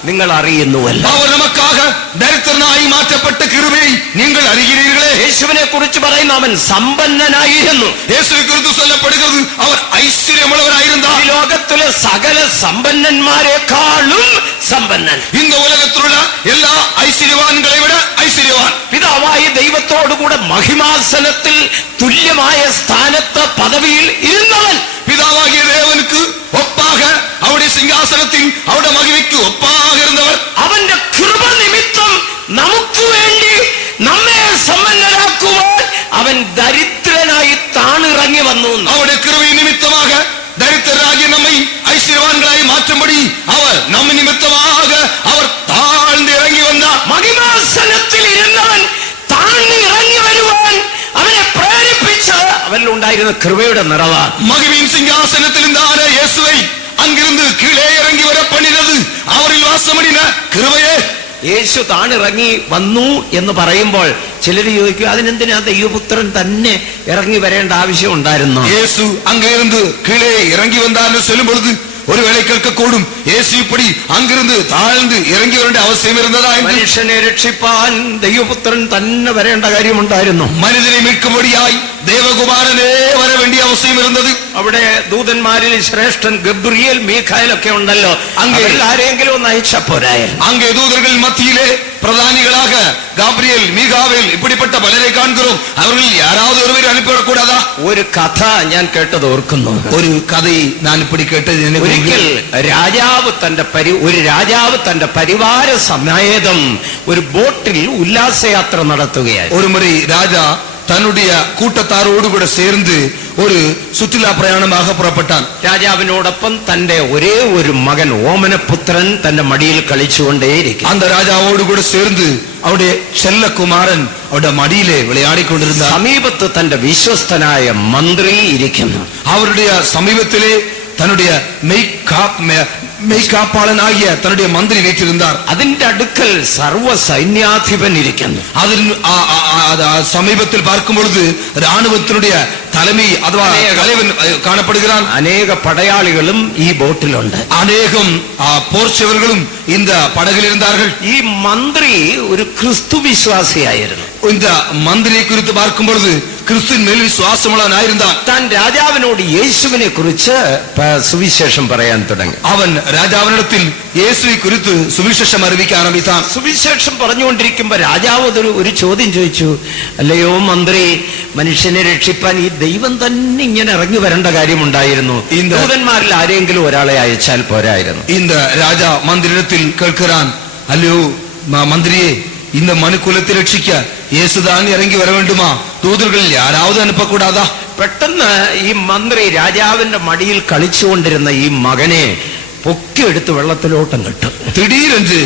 നിങ്ങൾ അറിയുന്നുവല്ലോ. അവർ നമുക്കാக ദരിദ്രനായി മാറ്റപ്പെട്ട കൃപയെ നിങ്ങൾ അറിയുന്നീர்களே. യേശുവിനെ കുറിച്ച് പറയുന്ന അവൻ സമ്പന്നനായിരുന്നു. യേശുവെ കുറിച്ച് சொல்லப்படுகிறது അവർ ഐശ്വര്യമുള്ളവരായിരുന്നു. ഈ ലോകത്തിലെ സകല സമ്പന്നന്മാരെക്കാളും സമ്പന്നൻ. இந்த உலகத்திലുള്ള എല്ലാ ഐശ്വര്യവാന്കളെ വിட ഐശ്വര്യവാൻ. പിതാവായ ദൈവത്തോടുകൂടെ മഹിമാസനത്തിൽ തുല്യമായ സ്ഥാനത്ത് പദവിയിൽ ഇരുന്നവൻ. പിതാവാകിയ ദേവനുക്ക് ഒപ്പാക അവരുടെ സിംഹാസനത്തിൽ അവരുടെ മഹിമയ്ക്ക് ഒപ്പാക ഇരുന്നവർ. അവന്റെ കൃപ നിമിത്തം നമുക്ക് വേണ്ടി നമ്മെ സമ്പന്നരാക്കുവാൻ അവൻ ദരിദ്രനായി താണിറങ്ങി വന്നു. അവരുടെ കൃപ നിമിത്തமாக ദരിദ്രരാകിയ നമ്മை ഐശ്വര്യവാന്കളായി മാറ്റുമ്പടി അവർ നമ്മ നിമിത്തமாக അവർ താഴ്ന്ന് ഇറങ്ങി വന്ന മഹിമാസനത്തിൽ ഇരുന്നവൻ താഴ്ന്ന് ഇറങ്ങി വരുവാൻ അവനെ പ്രേരിപ്പിച്ച് അവനിലുണ്ടായിരുന്ന കൃപയുടെ നിറവാണ്. மகிமையின் சிங்காசனத்தில் இருந்தான இயேசுவை அங்கிருந்து கீழே இறங்கி வர பண்ணினது அவரில் வாசமடின கிருபையே. യേശു താണിറങ്ങി വന്നു എന്ന് പറയുമ്പോൾ ചിലർ ചോദിക്കും, അതിനെന്തിനാ ദൈവപുത്രൻ തന്നെ ഇറങ്ങി വരേണ്ട ആവശ്യം ഉണ്ടായിരുന്നു? இயேசு அங்கிருந்து கீழே இறங்கி வந்தார்னு சொல்லும் பொழுது ஒருவேளை கேட்கக்கூடும், இயேசு இப்படி அங்கிருந்து தாழ்ந்து இறங்கി വരേണ്ട അവസ്ഥയും ഇരുന്നതാ? മനുഷ്യനെ രക്ഷിപ്പാൻ ദൈവപുത്രൻ തന്നെ വരേണ്ട കാര്യമുണ്ടായിരുന്നു. മനുഷ്യനെ മീட்கும்படியாய் ദേവകുമാരനെ വര വേണ്ടിയ അവസ്ഥയും ഇരുന്നത്. അവിടെ ദൂതന്മാരിൽ ശ്രേഷ്ഠൻ ഗബ്രിയേൽ മീഖായേൽ ഒക്കെ ഉണ്ടല്ലോ. അങ്ങനെ ആരെങ്കിലും ഒന്ന് അയച്ചാ പോരായിരുന്നു? அங்கே தூதர்கள் மத்தியிலே பிரதானிகளாக காப்ரியேல், மீகாவேல் இப்படிப்பட்ட பலரை காண்கிறோம். அவர்கள் யாராவது ஒருவரை அனுப்பிவிடக்கூடாதா? ഒരു കഥ ഞാൻ കേട്ടത് ഓർക്കുന്നു. ഒരു കഥയെ ഞാൻ ഇപ്പടി കേട്ടത്. ഒരിക്കൽ ഒരു രാജാവ് തന്റെ പരിവാര സമേതം ഒരു ബോട്ടിൽ ഉല്ലാസയാത്ര നടത്തുകയായി. ഒരു മുறை രാജാ തன்னுடைய കൂട്ടത്താരോടുകൂടെ ചേർന്ന് ഒരു സുற்றுലാ പ്രയാണமாக പുറപ്പെട്ടാൻ. രാജാവിനോടൊപ്പം തന്റെ ഒരേ ഒരു മകൻ ഓമനപുത്രൻ തന്റെ മടിയിൽ കളിച്ചുകൊണ്ടേയിരിക്കും. அந்த രാജാവോടുകൂടെ ചേർന്ന് അവിടെ ചെല്ലകുമാരൻ അവിടെ മടിയിലെ വിളയാടിക്കൊണ്ടിരുന്ന സമീപത്ത് തന്റെ വിശ്വസ്തനായ മന്ത്രി ഇരിക്കുന്നു. അവരുടെ സമീപത്തിലെ തன்னுடைய മെയ്ക്കാപ്പാളനാകിയ തன்னுடைய മന്ത്രി വീട്ടിലിരുന്നാർ. അതിന്റെ അടുക്കൽ സർവ്വ സൈന്യാധിപൻ ഇരിക്കുന്നു. അതിന് സമീപത്തിൽ പാർക്കുമ്പോൾ രാணுவத்தினுடைய தலைமை அதுவா தலைவன் காணப்படுகிறான். അനേക പടയാളികളും ഈ ബോട്ടിലുണ്ട്. அநேகம் போர் சேவர்களும் இந்த படகில் இருந்தார்கள். ഈ മന്ത്രി ഒരു ക്രിസ്തു വിശ്വാസിയായിരുന്നു. இந்த மந்திரியை குறித்து பார்க்கும் பொழுது கிறிஸ்துவின் மேல் விசுவாசமுள்ளவனாயிருந்தான். താൻ രാജാവിനോട് യേശുവിനെ കുറിച്ച് സുവിശേഷം പറയാൻ തുടങ്ങി. അവൻ രാജാവിനിടത്തിൽ യേശുവെ കുറിച്ച് സുവിശേഷം അറിയിക്കാൻ ആരംഭിച്ചാൻ. സുവിശേഷം പറഞ്ഞുകൊണ്ടിരിക്കുമ്പോ രാജാവ് ഒരു ചോദ്യം ചോദിച്ചു. അല്ലയോ മന്ത്രി, മനുഷ്യനെ രക്ഷിപ്പാൻ ഈ ദൈവം തന്നെ ഇങ്ങനെ ഇറങ്ങി വരേണ്ട കാര്യമുണ്ടായിരുന്നു. ദൂതന്മാരിൽ ആരെങ്കിലും ഒരാളെ അയച്ചാൽ പോരായിരുന്നു. இந்த ராஜா மந்திரிடத்தில் கேட்கிறான், அல்லையோ மந்திரியே, இந்த மனுக்குலத்தை രക്ഷിക്ക യേശുദാൻ ഇറങ്ങി വര വേണ്ടുമാ? ദൂതർകളിൽ ആരാவது അനുപ്പക്കൂടാതാ? പെട്ടെന്ന് ഈ മന്ത്രി രാജാവിന്റെ മടിയിൽ കളിച്ചുകൊണ്ടിരുന്ന ഈ മകനെ പൊക്കിയെടുത്ത് വെള്ളത്തിലോട്ടും കിട്ടും. திடீரென்று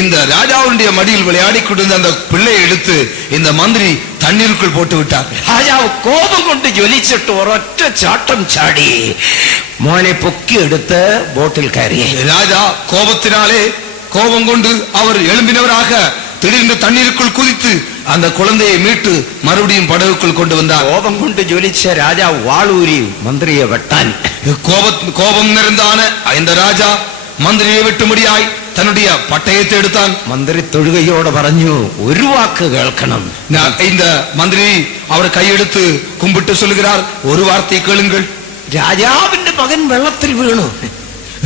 இந்த ராஜாவுடைய மடியில் விளையாடிக்கொண்டிருந்த அந்த பிள்ளையை எடுத்து இந்த மந்திரி தண்ணீருக்குள் போட்டு விட்டார். രാജാവ് കോപം കൊണ്ട് ജ്വലിച്ചിട്ട് ഒരൊറ്റ ചാട്ടം ചാടി മോനെ പൊക്കിയെടുത്ത് ബോട്ടിൽ കയറി. ராஜா கோபம் கொண்டு அவர் எழும்பினவராக திடீர்னு தண்ணீருக்குள் குதித்து அந்த குழந்தையை மீட்டு மறுபடியும் படகுக்குள் கொண்டு வந்தார். കോപം കൊണ്ട് ജ്വലിച്ച രാജാവ് വാളൂരി മന്ത്രിയെ വെട്ടാൻ. கோபம் நிறைந்தான இந்த ராஜா മന്ത്രിയെ വെട്ടുമുടിയായി തன்னுடைய പട്ടയത്തെ എടുത്താൻ. മന്ത്രി തൊഴുകയോടെ പറഞ്ഞു, ഒരു വാക്ക് കേൾക്കണം. இந்த മന്ത്രി அவர் கையெடுத்து கும்பிட்டு சொல்கிறார், ஒரு வார்த்தை கேளுங்கள். രാജാവിന്റെ മകൻ വെള്ളത്തിൽ വീണു.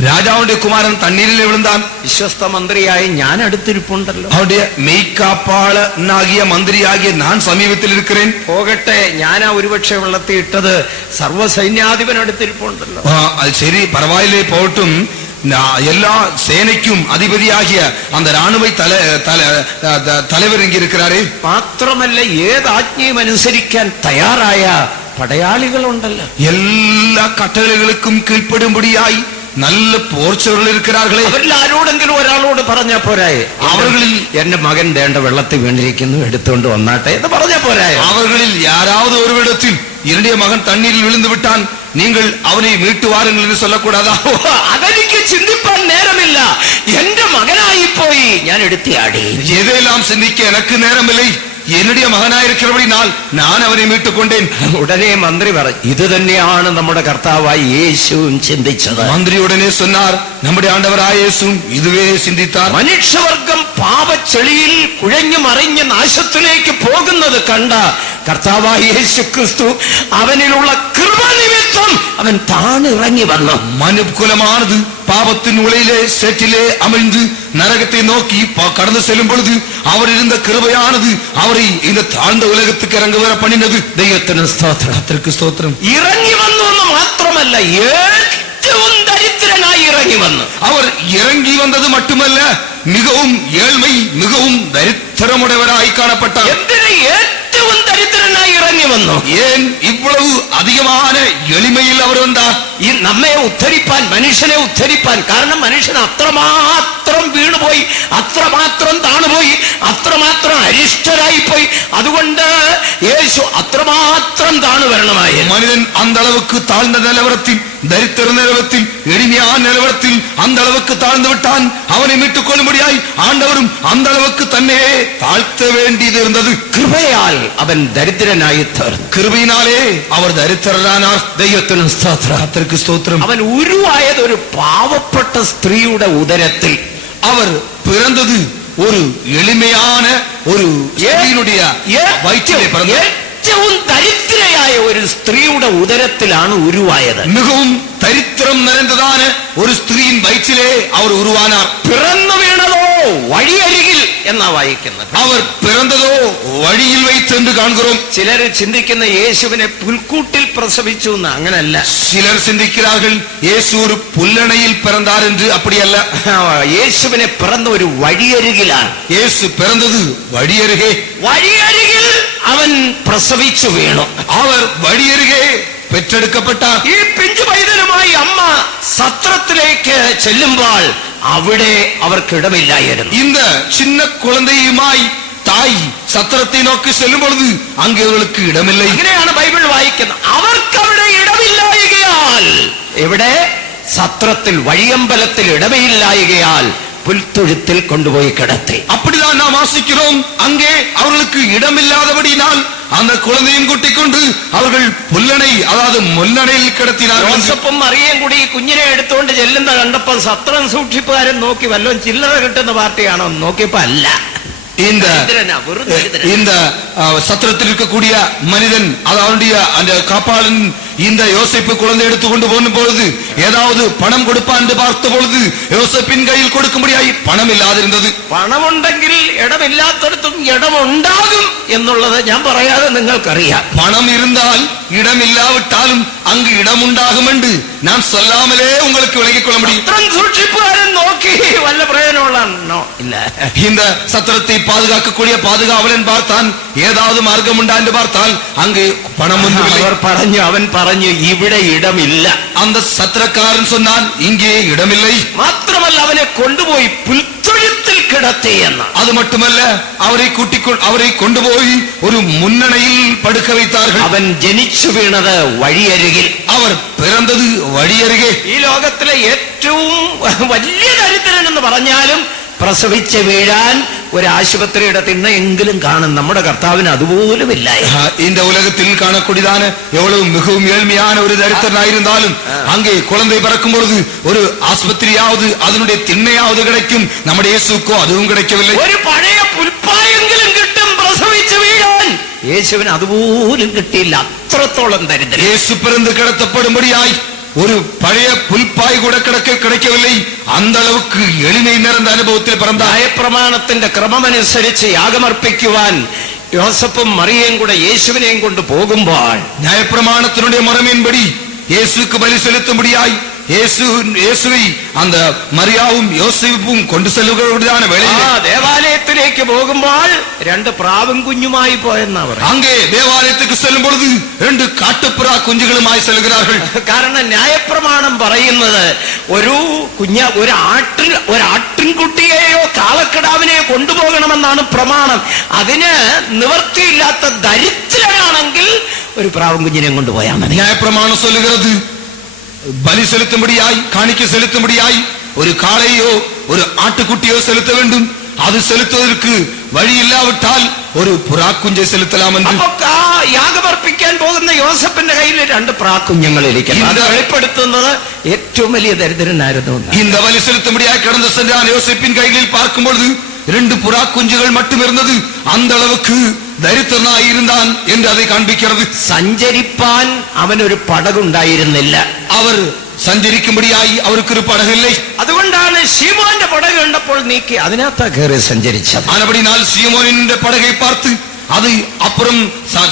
രാജാവിന്റെ കുമാരൻ തണ്ണീരിൽ വീഴ്ന്താൻ. വിശ്വസ്ത മന്ത്രിയായി ഞാൻ അടുത്തിരിപ്പുണ്ടല്ലോ. അവരുടെ മെയ്ക്കാപ്പാളനാകിയ മന്ത്രിയാകിയ ഞാൻ സമീപത്തിൽ ഇരിக்கிறேൻ. പോകട്ടെ, ഞാനാ ഒരുപക്ഷെ വെള്ളത്തിൽ ഇട്ടത്. സർവ്വസൈന്യാധിപൻ അടുത്തിരിപ്പുണ്ടല്ലോ. അത് ശരി, പരവായില്ലേ, പോട്ടും எல்லா சேனைக்கும் அதிபதியாகிய அந்த ராணுவ தலைவர் இங்க இருக்கிறாரே. മാത്രമല്ല, ഏത് ആജ്ഞയും അനുസരിക്കാൻ തയ്യാറായ പടയാളികളുണ്ടല്ലോ. എല്ലാ കട്ടളകൾക്കും കീഴ്പ്പെടുമ്പടിയായി നല്ല പോർച്ചവர்கள் இருக்கிறார்களே. അവരിൽ ആരോടെങ്കിലും ഒരാളോട് പറഞ്ഞാ പോരായേ, അവர்களில் എന്റെ മകൻ ദേണ്ട വെള്ളത്തിൽ വീണിരിക്കുന്നു, എടുത്തുകൊണ്ട് വന്നാട്ടെ എന്ന് പറഞ്ഞാ പോരായേ. அவர்களில் யாராவது ஒருவரிடத்தில் என்னுடைய மகன் தண்ணீரில் விழுந்து விட்டான், நீங்கள் அவனை மீட்டு வாருங்கள் என்று சொல்லக்கூடாதா? അതെനിക്ക് ചിന്തിപ്പാൻ നേരമില്ല. എന്റെ മകനായി പോയി, ഞാൻ എടുത്തിയാടി. எதையெல்லாம் சிந்திக்க எனக்கு நேரமில்லை. என்னுடைய மகனாயிருக்கிறபடினால் நான் அவனை மீட்டுக் கொண்டேன். ഉടനെ മന്ത്രി പറഞ്ഞു, ഇത് തന്നെയാണ് നമ്മുടെ കർത്താവായ യേശുവും ചിന്തിച്ചത്. മന്ത്രി ഉടനെ சொன்னார், നമ്മുടെ ആണ്ടവരായ യേശുവും ഇതുവേ ചിന്തിത്താർ. മനുഷ്യവർഗം പാപച്ചെളിയിൽ കുഴഞ്ഞു മറിഞ്ഞ് നാശത്തിലേക്ക് പോകുന്നത് കണ്ട കർത്താവായ യേശു ക്രിസ്തു അവനിലുള്ള കൃപനിമിത്തം അവൻ താണിറങ്ങി വന്നു. മനുകുലമാനത് പാപത്തിൻ ഉളയിലെ சேற்றிலே அமிழ்ந்து நரகத்தை நோக்கி கடந்து செல்லும் பொழுது அவர் இருந்த கிருபையானது அவரை இந்த தாழ்ந்த உலகத்துக்கு இறங்க வர பண்ணினது. ദൈവത്തിന് സ്തോത്രം. കർത്തർക്ക് സ്തോത്രം. ഇറങ്ങി വന്നു എന്ന് മാത്രമല്ല, ഏറ്റവും ദരിദ്രനായി ഇറങ്ങി വന്നു. അവർ ഇറങ്ങി വന്നത് മറ്റുമല്ല, മികവും ഏഴ്മൈ മികവും ദരിദ്രമുടവരായി കാണപ്പെട്ട. എന്തിന് ഏറ്റവും ദരിദ്രനായി ഇറങ്ങി വന്നു? ഏൻ ഇவ்வளவு അധികமான എളിമയിൽ അവർ വന്നാ? ഈ നമ്മെ ഉദ്ധരിപ്പാൻ, മനുഷ്യനെ ഉദ്ധരിപ്പാൻ. കാരണം മനുഷ്യൻ അത്രമാത്രം വീണുപോയി, അത്രമാത്രം താണുപോയി, അത്രമാത്രം അരിഷ്ടരായി പോയി. അതുകൊണ്ട് യേശു അത്രമാത്രം താണു വരണമായി. മനുഷ്യൻ அந்த அளவுக்கு தாழ்ந்த நிலவரத்தில், தரித்திர நிலவரத்தில், எளிமையான நிலவரத்தில் அந்த அளவுக்கு தாழ்ந்து விட்டான். அவனை மீட்டுக் கொள்ளும்படியாய் ஆண்டவரும் அந்த அளவுக்கு തന്നെ താഴ്ത്ത വേണ്ടിയത് ഇരുന്നത്. കൃപയാൽ അവൻ ദരിദ്രനായി തീർന്നു. കൃപയിനാലേ അവർ ദരിദ്രരാനാർ. ദൈവത്തിന് സ്തോത്രം. കർത്തർക്ക് സ്തോത്രം. അവൻ ഉരുവായത് ഒരു പാവപ്പെട്ട സ്ത്രീയുടെ ഉദരത്തിൽ. അവർ പിറന്നത് ഒരു എളിമയാണ് ഒരു സ്ത്രീയുടെ വയറ്റിലെ പിറന്നു. ഏറ്റവും ദരിദ്രയായ ഒരു സ്ത്രീയുടെ ഉദരത്തിലാണ് ഉരുവായത്. മികവും ദരിദ്രം നിറഞ്ഞതാണ് ഒരു സ്ത്രീயின் വയറ്റിലെ അവർ ഉരുവാനാർ. പിറന്നു വീണതോ വഴിയരികിൽ എന്നാ വായിക്കുന്നത്. അവർ പിറന്നതോ വഴിയിൽ വയ്ച്ചെന്ന് കാണുകയും. ചിലർ ചിന്തിക്കുന്ന യേശുവിനെ പുൽക്കൂട്ടിൽ പ്രസവിച്ചു എന്ന്. അങ്ങനല്ല. ചിലർ ചിന്തിக்கிறார்கள் യേശു ഒരു പുല്ലണയിൽ പിറந்தார் என்று. அப்படிയല്ല. യേശുവിനെ പിറന്ന ഒരു വഴിയരികിലാണ്. യേശു പിറന്നത് വഴിയരികെ. വഴിയരികിൽ അവൻ പ്രസവിച്ചു വീണു. അവർ വഴിയരികെ പെറ്റെടുക്കപ്പെട്ട. ഈ പിഞ്ചു പൈതലുമായി അമ്മ സത്രത്തിലേക്ക് ചെല്ലുമ്പോൾ അവിടെ അവർക്കിടമില്ലായിരുന്നു. இந்த சின்ன குழந்தையுமாய் தாய் சத்திரத்தை நோக்கி செல்லும் பொழுது அங்கே அவர்களுக்கு இடமில்லை. ഇങ്ങനെയാണ് ബൈബിൾ വായിക്കുന്നത്. അവർക്കവിടെ ഇടമില്ലായകയാൽ, എവിടെ? സത്രത്തിൽ, വഴിയമ്പലത്തിൽ ഇടമില്ലായകയാൽ പുൽത്തൊഴുത്തിൽ കൊണ്ടുപോയി കിടത്തി. அப்படிதான் நாம் வாசிக்கிறோம். அங்கே அவர்களுக்கு இடமில்லாதபடியினால் அந்த குழந்தையும் கூட்டிக்கொண்டு அவர்கள் പുല്ലണை, അതായത് മുല്ലണയിൽ കിടത്തിനാർ. യോസേപ്പും മറിയയും കൂടി ഈ കുഞ്ഞിനെ എടുത്തുകൊണ്ട് ചെല്ലുന്ന കണ്ടപ്പോൾ സത്രം സൂക്ഷിപ്പുകാരൻ നോക്കി വല്ലതും ചില്ലറ കിട്ടുന്ന പാർട്ടിയാണോ നോക്കിയപ്പോ അല്ല. இந்த சத்திரத்தில் இருக்கக்கூடிய மனிதன், அவனுடைய அந்த காப்பாளன் இந்த யோசேப்பு குழந்தை எடுத்துக்கொண்டு போகும் பொழுது ஏதாவது பணம் கொடுப்பான் என்று பார்த்த பொழுது யோசேப்பின் கையில் கொடுக்கும்படியாய் பணம் இல்லாதிருந்தது. പണമുണ്ടെങ്കിൽ ഇടമില്ലാത്തടത്തും ഇടമുണ്ടാകും എന്നുള്ളത് ഞാൻ പറയാതെ നിങ്ങൾക്കറിയാം. பணம் இருந்தால் இடம் இல்லாவிட்டாலும் அங்கு இடம் உண்டாகும் என்று நான் சொல்லாமலே உங்களுக்கு விளங்கிக் கொள்ள முடியும். സത്രം സൂക്ഷിപ്പുകാരൻ നോക്കി വല്ല പ്രയോജനമുള്ളോ ഇല്ല. இந்த சத்திரத்தை பாதுகாக்கக்கூடிய பாதுகாவலன் பார்த்தான், ஏதாவது மார்க்கம் உண்டா என்று பார்த்தால் அங்கு பணம் അവൻ പറഞ്ഞു ഇവിടെ ഇടമില്ല. அந்த சத்திரக்காரன் சொன்னான், இங்கே இடமில்லை. മാത്രമല്ല അവനെ കൊണ്ടുപോയി പുൽത്തൊഴുത്തിൽ കിടത്തി എന്ന്. அது மட்டுமல்ல, அவரை கொண்டுപോയി ഒരു മുന്നണയിൽ പടുക്ക வைத்தார்கள். അവൻ ജനിച്ചു വീണത് വഴിയരികിൽ. അവർ പിറന്നത് വഴിയരികെ. ഈ ലോകത്തിലെ ഏറ്റവും വലിയ ദരിദ്രൻ എന്ന് പറഞ്ഞാലും പ്രസവിച്ച് വീഴാൻ ഒരു ആശുപത്രിയുടെ തിണ്ണയെങ്കിലും കാണും. നമ്മുടെ കർത്താവിന് അതുപോലുമില്ല. இந்த உலகத்தில் காணக்கூடியதான எவ்வளவு மிகவும் ஏழ்மையான ஒரு தரித்திரனாயிருந்தாலும் அங்கே குழந்தை பிறக்கும் பொழுது ஒரு ஆஸ்பத்திரியாவது அதனுடைய திண்ணையாவது கிடைக்கும். നമ്മുടെ യേശുക്കോ അതും கிடைக்கவில்லை. ഒരു പഴയ പുൽപ്പായെങ്കിലും കിട്ടും പ്രസവിച്ച് വീഴാൻ. യേശുവിന് അതുപോലും കിട്ടിയില്ല. അത്രത്തോളം ദരിദ്രൻ. യേശു പിറந்து കിടത്തപ്പെടുம்படியாய் ஒரு பழைய புல்பாய் கூட கிடைக்கவில்லை. அந்த அளவுக்கு எளிமை நிறைந்த அனுபவத்தில் பிறந்தார். ന്യായപ്രമാണത്തിന്റെ ക്രമമനുസരിച്ച് യാഗമർപ്പിക്കുവാൻ യോസേപ്പും മറിയയും കൂടെ യേശുവിനെയും കൊണ്ട് പോകുമ്പോൾ ന്യായപ്രമാണത്തിനുடைய മുറമേൻപടി യേശുക്ക് ബലി സെലുത്തുമ്പടിയായി യേശുவை அந்த മറിയാവും യോസേപ്പും കൊണ്ടു ചെല്ലുകയാണ് വേളയിൽ ദേവാലയത്തിലേക്ക് പോകുമ്പോൾ രണ്ട് പ്രാവും കുഞ്ഞുമായി പോയെന്നാ പറയുന്നത്. അங்கே ദേവാലയത്തിലേക്ക് ചെല്ലും പൊഴുത് രണ്ട് കാട്ടുപ്രാ കുഞ്ഞുങ്ങളുമായി ചെല്ലുகிறார்கள். കാരണം ന്യായപ്രമാണം പറയുന്നത് ഒരു ആട്ടിൻകുട്ടിയെയോ കാളക്കിടാവിനെയോ കൊണ്ടുപോകണമെന്നാണ് പ്രമാണം. അതിന് നിവൃത്തിയില്ലാത്ത ദരിദ്രനാണെങ്കിൽ ഒരു പ്രാവും കുഞ്ഞിനെ കൊണ്ടുപോയാൽ മതി. ന്യായപ്രമാണം சொல்லுகிறது பலி செலுத்தும்படியாய், காணிக்கை செலுத்தும்படியாய் ஒரு காளையோ ஒரு ஆட்டுக்குட்டியோ செலுத்த வேண்டும். அது செலுத்துவதற்கு വഴി ഇല്ലാവിട്ടാൽ ഒരു പുറാക്കുഞ്ഞെ സെലുത്തലാം എന്ന്. യാഗമർപ്പിക്കാൻ പോകുന്ന യോസേപ്പിന്റെ കയ്യിൽ രണ്ട് പ്രാക്കുഞ്ഞുങ്ങൾ ഇരിക്കുന്നു. അത് വെളിപ്പെടുത്തുന്നത് ഏറ്റവും വലിയ ദരിദ്രനായിരുന്നു. இந்த வலி செலுத்தும்படியாய் கடந்து சென்றான் யோசேப்பின் கைகளில் பார்க்கும் பொழுது ரெண்டு புறா குஞ்சுகள் மட்டும் இருந்தது. அந்த அளவுக்கு ദരിദ്രനായിരുന്നാൻ എന്ന് அதை കാണിക്കുന്നത്. സഞ്ചരിപ്പാൻ അവനൊരു പടകുണ്ടായിരുന്നില്ല. അവർ സഞ്ചരിക്കുമ്പടിയായി അവർക്കൊരു പടകില്ലേ. അതുകൊണ്ടാണ് ശീമോന്റെ പടക് കണ്ടപ്പോൾ നീക്കി അതിനകത്ത് കയറി സഞ്ചരിച്ചത്. ആനപടിനാൽ ശീമോനിന്റെ പടകை பார்த்து அதை அப்புறம்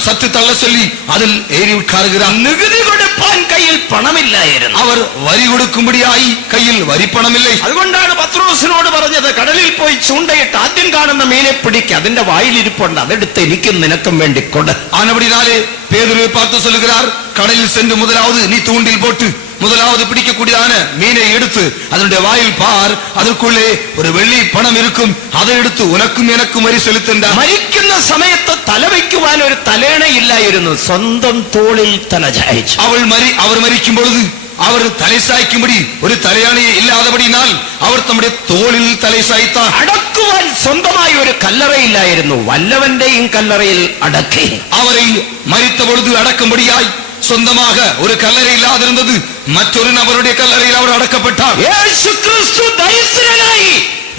சத்து தள்ள சொல்லி அதில் ஏறி உட்காருகிறார். നികുതി കൊടുപ്പാൻ കയ്യിൽ പണമില്ലായിരുന്നു. അവർ വരി കൊടുക്കുമ്പടിയായി കയ്യിൽ വരിപ്പണമില്ലേ. അതുകൊണ്ടാണ് പത്രോസിനോട് പറഞ്ഞത്, കടലിൽ പോയി ചൂണ്ടയിട്ട് ആദ്യം കാണുന്ന മീനെ പിടിക്കുക, അതിന്റെ വായിലിരിപ്പുണ്ട്, അതെടുത്ത് എനിക്കും നിനക്കും വേണ്ടി കൊട്. ஆனபடினாலே பேதுருவை பார்த்து சொல்லுகிறார், கடலில் சென்று முதலாவது நீ தூண்டில் போட்டு முதலாவது பிடிக்கக்கூடியதான மீனை எடுத்து அதனுடைய வாயில் பார், அதற்குள்ளே ஒரு வெள்ளி பணம் இருக்கும், அதை எடுத்து உனக்கும் எனக்கும் വരി செலுത്തണ്ട. മരിക്കുന്ന സമയത്ത് തലവയ്ക്കുവാൻ ഒരു തലേണയില്ലായിരുന്നു. സ്വന്തം തോളിൽ തല ചായച്ചു. അവർ മരിക്കും പൊഴുത് അവർ തല സായ്ക്കുമ്പടി ഒരു തലയാണിയെ ഇല്ലാതപടിയാൽ അവർ നമ്മുടെ തോളിൽ തല സായ്ത്താർ. അടക്കുവാൻ സ്വന്തമായി ഒരു കല്ലറയില്ലായിരുന്നു. വല്ലവന്റെയും കല്ലറയിൽ അടക്കി. അവരെ മരിത്ത പൊഴുത് അടക്കുമ്പടിയായി സ്വന്തமாக ഒരു കല്ലറ ഇല്ലാതിരുന്നത് മറ്റൊരു നബറുടെ കല്ലറയിൽ അവർ അടക്കപ്പെട്ടാർ. യേശുക്രിസ്തു ദരിദ്രനായി.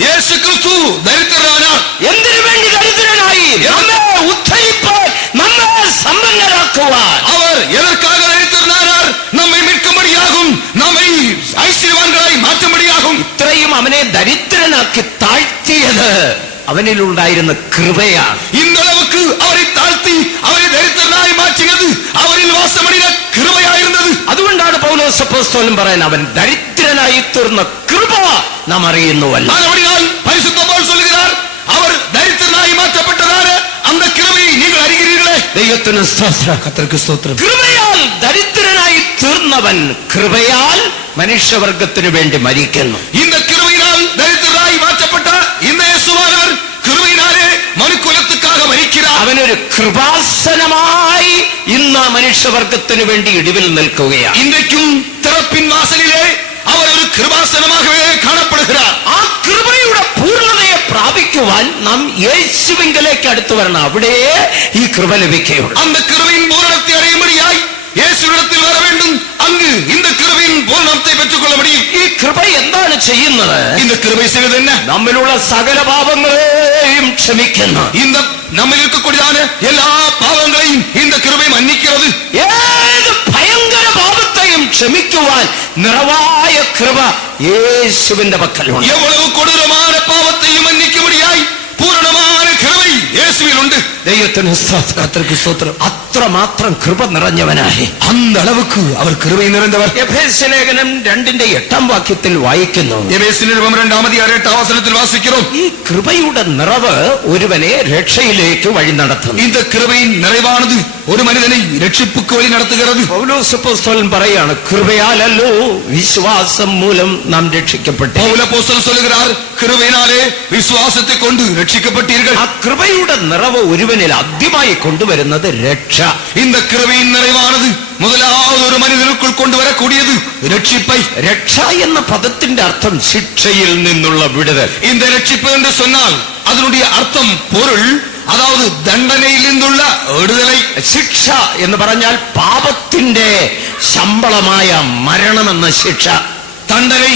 യേശുക്രിസ്തു ദരിദ്രനാണ്. എന്തിനു വേണ്ടി ദരിദ്രനായി? നമ്മെ ഉദ്ധരിപ്പാൻ, നമ്മെ സമ്പന്നരാക്കുവാൻ. അവർ എതற்காக ദരിദ്രനാനാർ? നമ്മെ മീட்கும்படியாகும், നമ്മെ ഐശ്വര്യവാന്കളായി മാറ്റുம்படியாகும். ഇത്രയും അവനെ ദരിദ്രനാക്കി താഴ്ത്തിയത് അവനിലുണ്ടായിരുന്ന കൃപയാണ്. இந்த அளவுக்கு அவரை தாழ்த்தி அவரை ദരിദ്രനായി മാറ്റിയത് അവരിൽ വാസമണിയ കൃപയായിരുന്നത്. അതുകൊണ്ടാണ് പൗലോസ് അപ്പോസ്തലൻ പറയുന്നത്, അവൻ ദരിദ്രനായി തീർന്ന കൃപ നാം അറിയുന്നുവല്ലോ. അതിനാൽ പരിശുദ്ധ പൗലോസ് சொல்கிறார், அவர் ദരിദ്രനായി മാറ്റപ്പെട്ടതാണ് அந்த கிருபையை நீங்கள் அறிகிறீர்களே. ദൈവത്തിന് സ്തോത്രം, കർത്തർക്ക് സ്തോത്രം. കൃപയാൽ ദരിദ്രനായി തീർന്നവൻ കൃപയാൽ മനുഷ്യവർഗത്തിനു വേണ്ടി മരിക്കുന്നു. இந்த கிருபையினால் ദരിദ്രനായി മാറ്റപ്പെട്ട இந்த യേശുവാനവർ കൃപയിനാലെ മനുക്കുലത്തുക്കാக മരിக்கிறார். അവനൊരു കൃപാസനമായി ഇന്ന് മനുഷ്യവർഗത്തിനു വേണ്ടി ഇടിവിൽ നിൽക്കുകയാണ്. ഇന്നേക്കും തിറപ്പിൻ വാസലിലെ അവർ ഒരു കൃപാസനമാകவே കാണപ്പെടുகிறார். ആ കൃപയുടെ ലഭിക്കുവാൻ നാം യേശുവിങ്കലേക്ക് അടുത്തു വരണം. അവിടെ ഈ കൃപ ലഭിക്കുകയുള്ളൂ. அந்த கிருபையின் பூரணத்தை அடையும்படியாய் യേശുവിടത്തിൽ വര வேண்டும். അങ്ങ് இந்த கிருபையின் பூரணத்தை பெற்றுக்கொள்ள முடியும். ഈ കൃപ എന്താണ് ചെയ്യുന്നത്? இந்த கிருபை செய்வது என்ன? നമ്മിലുള്ള സകല പാപങ്ങളെയും ക്ഷമിക്കുന്നു. இந்த நம்ம இருக்கக்கூடியதான எல்லா பாவங்களையும் இந்த கிருபை மன்னிக்கிறது. ഏത് ഭയങ്കര പാപത്തെയും ക്ഷമിക്കുവാൻ നിറവായ കൃപ യേശുവിന്റെ പക്കലുണ്ട്. எவ்வளவு கொடூரமான பாவத்தையும் மன்னிக்கும்படியாய் പൂർണ്ണമായ കൃപ യേശുവിലുണ്ട്. ദൈവത്തിന് സ്തോത്രം. അത്രമാത്രം കൃപ നിറഞ്ഞവനായി, அந்த அளவுக்கு அவர் கிருபை நிறைந்தவர். എഫേസ്യ ലേഖനം 2:8 വായിക്കുന്നു. എഫേസ്യർ 2:8 വാസിக்கிறோம். ഈ കൃപയുടെ നിറവ് ഒരുവനെ രക്ഷയിലേക്ക് വഴി നടത്തുന്നു. இந்த கிருபையின் நிறைவானது ஒரு மனிதனை രക്ഷിப்புக்கு വഴി നടത്തുகிறது. പൗലോസ് അപ്പോസ്തലൻ പറയാണ്, കൃപയാലല്ലോ വിശ്വാസം മൂലം നാം രക്ഷിക്കപ്പെട്ടു. പൗലോസ് അപ്പോസ്തലൻ சொல்கிறார், கிருபையினாலே விசுவாசத்தை கொண்டு രക്ഷിക്കപ്പെട്ടீர்கள். ആ കൃപയുടെ നിറവ് ഒരുവനിൽ ആദ്യമായി കൊണ്ടുവരുന്നത് രക്ഷ. இந்த கிருபையின் நிறைவானது முதலாவது ஒரு மனிதனுக்குள் கொண்டு வரக்கூடியது രക്ഷിப்பை. രക്ഷ എന്ന പദത്തിന്റെ അർത്ഥം ശിക്ഷയിൽ നിന്നുള്ള വിടുതൽ. இந்த രക്ഷിப்பு என்று சொன்னால் அதனுடைய அர்த்தம் பொருள், அதாவது தண்டனையில் നിന്നുള്ള വിടുതலை. ശിക്ഷ എന്ന് പറഞ്ഞാൽ പാപത്തിന്റെ ശമ്പളമായ മരണമെന്ന ശിക്ഷ. தண்டனை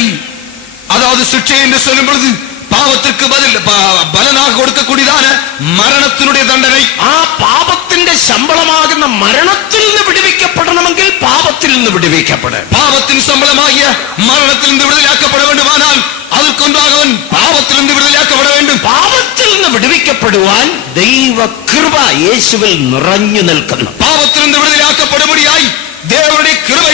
அதாவது சிக்ஷை என்று சொல்லும் பொழுது പാപത്തിற்கு ബലനാக കൊടുക്കக்கூடிയതാണ് മരണത്തിനുடைய ദണ്ഡന. ആ പാപത്തിന്റെ ശമ്പളമാകുന്ന മരണത്തിൽ നിന്ന് വിടുവിക്കപ്പെടണമെങ്കിൽ പാപത്തിൽ നിന്ന് വിടുവിക്കപ്പെടണം. പാപത്തിന് ശമ്പളമാകിയ മരണത്തിൽ നിന്ന് വിടുതലാക്കപ്പെട വേണ്ടുമാനാൽ അതിൽക്കൊണ്ടാകവൻ പാപത്തിൽ നിന്ന് വിടുതലാക്കപ്പെട வேண்டும். പാപത്തിൽ നിന്ന് വിടുവിക്കപ്പെടുവാൻ ദൈവകൃപ യേശുവിൽ നിറഞ്ഞു നിൽക്കുന്നു. പാപത്തിൽ നിന്ന് വിടുതലാക്കപ്പെടുമ്പടിയായി ദേവരുടെ കൃപ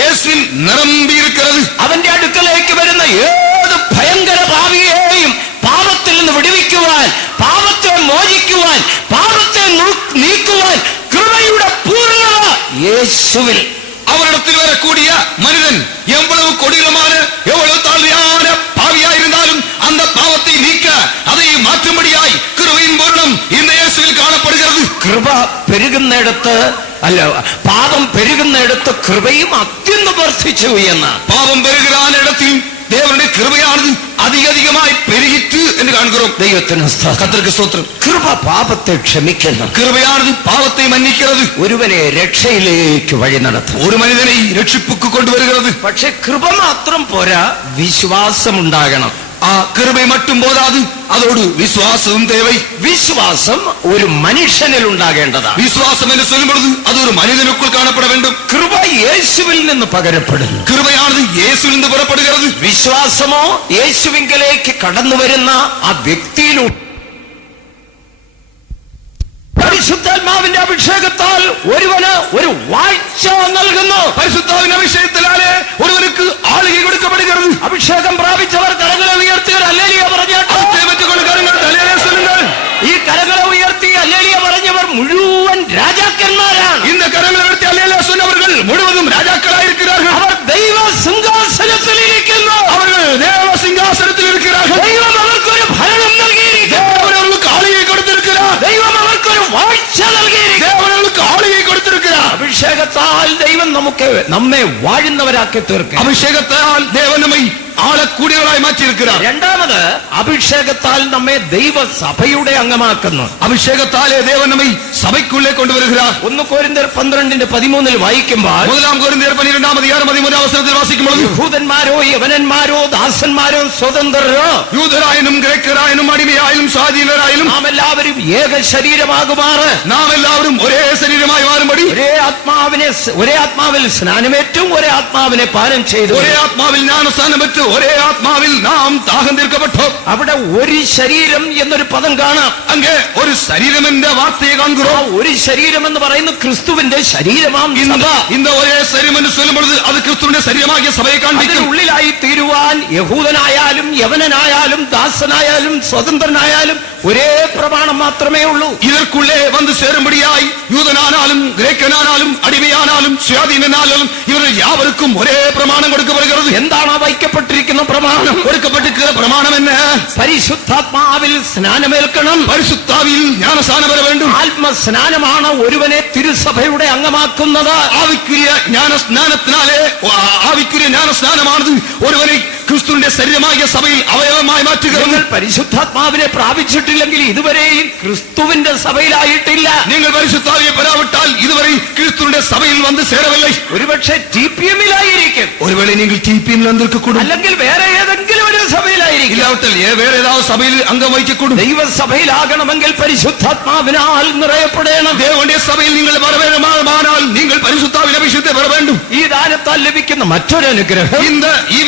യേശുവിൽ നിറമ്പിയിരിക്കുന്നത്. അവന്റെ അടുക്കലേക്ക് വരുന്ന ഏത് ഭയങ്കര പാപിയെയും പാപത്തിൽ നിന്ന് വിടുവിക്കുവാൻ, പാപത്തെ മോചിക്കുവാൻ, പാപത്തെ നീക്കുവാൻ കൃപയുടെ പൂർണ്ണത യേശുവിൽ. അവരിടത്തിൽ വരക്കൂടിയ മനുഷ്യൻ എவ்வளவு കൊടിയമാണ്, എவ்வளவு താഴ്വയാണ് പാവിയായിരുന്നാലും அந்த പാവത്തെ നീക്ക அதை മാറ്റുമ്പടിയായി കൃപയിൻ പൂർണ്ണം ഇന്ന് യേശുവിൽ കാണപ്പെടുகிறது. കൃപ പെരുകുന്നിടത്ത് അല്ല, പാപം പെരുകുന്നിടത്ത് കൃപയും അത്യന്തം വർദ്ധിച്ചു എന്ന്. പാപം പെരുകാനിടത്തിൽ ദേവന്റെ കൃപയാണത് അധികമായി പെരുകിറ്റ് എന്ന് കാണുകയും. ദൈവത്തിന് സ്തോത്രം. കൃപ പാപത്തെ ക്ഷമിക്കുന്നു. കൃപയാണത് പാപത്തെ മന്നിക്കുന്നത്. ഒരുവനെ രക്ഷയിലേക്ക് വഴി നടത്തും. ഒരു മനുഷ്യനെ രക്ഷിപ്പുക്ക് കൊണ്ടുവരുന്നത്. പക്ഷെ കൃപ മാത്രം പോരാ, വിശ്വാസം ഉണ്ടാകണം. ആ കൃപ മറ്റും പോരാത്, അതോട് വിശ്വാസവും തേവൈ. വിശ്വാസം ഒരു മനുഷ്യനിൽ ഉണ്ടാകേണ്ടതാണ്. വിശ്വാസം എന്ന് ചൊല്ലുമ്പോൾ അതൊരു മനുഷ്യനുക്കുൾ കാണപ്പെട വേണ്ടും. കൃപ യേശുവിൽ നിന്ന് പകരപ്പെടുന്നു. കൃപയാണത് യേശുവിൽ നിന്ന് പുറപ്പെടുகிறது. വിശ്വാസമോ യേശുവിങ്കലേക്ക് കടന്നു വരുന്ന ആ വ്യക്തിയിലൂടെ പരിശുദ്ധാത്മാവിന്റെ അഭിഷേകത്താൽ ഒരുവന് ഒരു വാഴ്ച നൽകുന്നു. പരിശുദ്ധാവിന്റെ അഭിഷേകത്തിലാലെ ഒരുവനുക്ക് ആളുക കൊടുക്കപ്പെടുகிறது. അഭിഷേകം പ്രാപിച്ചവർ കരങ്ങളെ ഉയർത്തുക, ഹല്ലേലൂയ പറഞ്ഞാട്ടെ. ഈ കരങ്ങളെ ഉയർത്തി ഹല്ലേലൂയ പറഞ്ഞവർ മുഴുവൻ രാജാക്കന്മാരാണ്. இந்த കരങ്ങളെ ഉയർത്തി ഹല്ലേലൂയ சொன்னவர்கள் മുഴുവനും രാജാക്കളായിരിக்கிறார்கள். അവർ ദൈവ സിംഹാസനത്തിൽ ഇരിക്കുന്നു. അവർ ദേവ സിംഹാസനത്തിൽ ഇരിக்கிறார்கள். ദൈവം അവർക്കൊരു ഭരണം നൽകിയിരിക്കുന്നു. അവർക്ക് ആളുകയെ കൊടുത്തിരിக்கிறார். ദൈവം അവർക്കൊരു വാഴ്ച നൽകിയിരിക്കുന്നു. അവർക്ക് ആളുകയെ കൊടുത്തിരിக்கிறார். അഭിഷേകത്താൽ ദൈവം നമ്മെ വാഴുന്നവരാക്കി തീർക്കും. അഭിഷേകത്താൽ ദേവൻ നമ്മെ ആളക്കൂടിയവരായി മാറ്റിയിരിக்கிறார். രണ്ടാമത്, അഭിഷേകത്താൽ നമ്മെ ദൈവസഭയുടെ അംഗമാക്കുന്നു. അഭിഷേകത്താലെ ദേവൻ നമ്മെ സഭയ്ക്കുള്ളിൽ കൊണ്ടുവരുகிறார். 1 കൊരിന്ത്യർ 12:13 വായിക്കുമ്പോൾ, 1 കൊരിന്ത്യർ 12:13 വാസിക്കുമ്പോൾ, യഹൂദന്മാരോ യവനന്മാരോ ദാസന്മാരോ സ്വതന്ത്രരോ, യൂതരായാലും ഗ്രേക്കരായാലും അടിമയായാലും സ്വാധീനരായാലും നാം എല്ലാവരും ഏക ശരീരമാകുമാറ്, നാം എല്ലാവരും ഒരേ ശരീരമായി മാറുമ്പടി ഒരേ ആത്മാവിൽ സ്നാനമേറ്റും ഒരേ ആത്മാവിനെ പാനം ചെയ്തു, ഒരേ ആത്മാവിൽ ജ്ഞാനസ്നാനമേറ്റു ഒരേ ആത്മാവിൽ നാം ദാഹം തീർക്കപ്പെട്ടു. അവിടെ ഒരു ശരീരം എന്നൊരു പദം കാണാം. അങ്ങ് ഒരു ശരീരം എന്റെ വാർത്തയെ കാണുകയോ. ഒരു ശരീരം എന്ന് പറയുന്നത് ക്രിസ്തുവിന്റെ ശരീരമാം സഭ. ഇന്ന് ഒരേ ശരീരം എന്ന് ചൊല്ലുമ്പോൾ അത് ക്രിസ്തുവിന്റെ ശരീരമാകിയ സഭയെ കാണിക്കും. ഉള്ളിലായി തീരുവാൻ യഹൂദനായാലും യവനനായാലും ദാസനായാലും സ്വതന്ത്രനായാലും ഒരേ പ്രമാണം മാത്രമേ ഉള്ളൂ. இதற்குள்ளே வந்து சேரும்படியாய் யூதனானாலும் கிரேக்கனானாலும் அடிமையானாலும் சுயாதீனானாலும் இவர்கள் யாவருக்கும் ஒரே பிரமாணம் கொடுக்கப்படுகிறது. എന്താണ് വയ്ക്കപ്പെട്ടിരിക്കുന്ന പ്രമാണം? കൊടുക്കപ്പെട്ടിരിക്കുന്ന പ്രമാണം என்ன? പരിശുദ്ധാത്മാവിൽ സ്നാനമേൽക്കണം. പരിശുദ്ധാവിൽ ജ്ഞാനസ്നാനം വര வேண்டும். ആത്മസ്നാനമാണ് ഒരുവനെ തിരുസഭയുടെ അംഗമാക്കുന്നത്. ആവിക്കുரிய ജ്ഞാനസ്നാനത്തിനാലേ ആവിക്കുரிய ജ്ഞാനസ്നാനമാണത് ഒരുവനെ ക്രിസ്തുവിന്റെ ശരീരമായ സഭയിൽ അവയവമായി മാറ്റുകയും നിങ്ങൾ പരിശുദ്ധാത്മാവിനെ പ്രാപിച്ചിട്ടില്ലെങ്കിൽ ഇതുവരെയും ക്രിസ്തുവിന്റെ സഭയിലായിട്ടില്ല. നിങ്ങൾ പരിശുദ്ധാവിയെ പെരാവിട്ടാൽ ഇതുവരെ ക്രിസ്തുവിന്റെ സഭയിൽ വന്ന് ചേരവില്ലേ. ഒരുപക്ഷെ TPM-ലായിരിക്കും, ഒരുവേളை நீங்கள் TPM വന്നിരിക്കக்கூடும், അല്ലെങ്കിൽ വേറെ ഏതെങ്കിലും ഒരു സഭയിലായിരിക്കും, ഇല്ലാവട്ടെ വേറെ ഏதாவது സഭയിൽ അംഗം വഹിക്കக்கூடும். ദൈവസഭയിലാകണമെങ്കിൽ പരിശുദ്ധാത്മാവിനാൽ നിറയപ്പെടണം. ദേവന്റെ സഭയിൽ നിങ്ങൾ വരവേണമാനാൽ നിങ്ങൾ പരിശുദ്ധാവിൻ അഭിഷേകത്തെ പെற வேண்டும். ഈ ദാനത്താൽ ലഭിക്കുന്ന മറ്റൊരു അനുഗ്രഹം, ഈ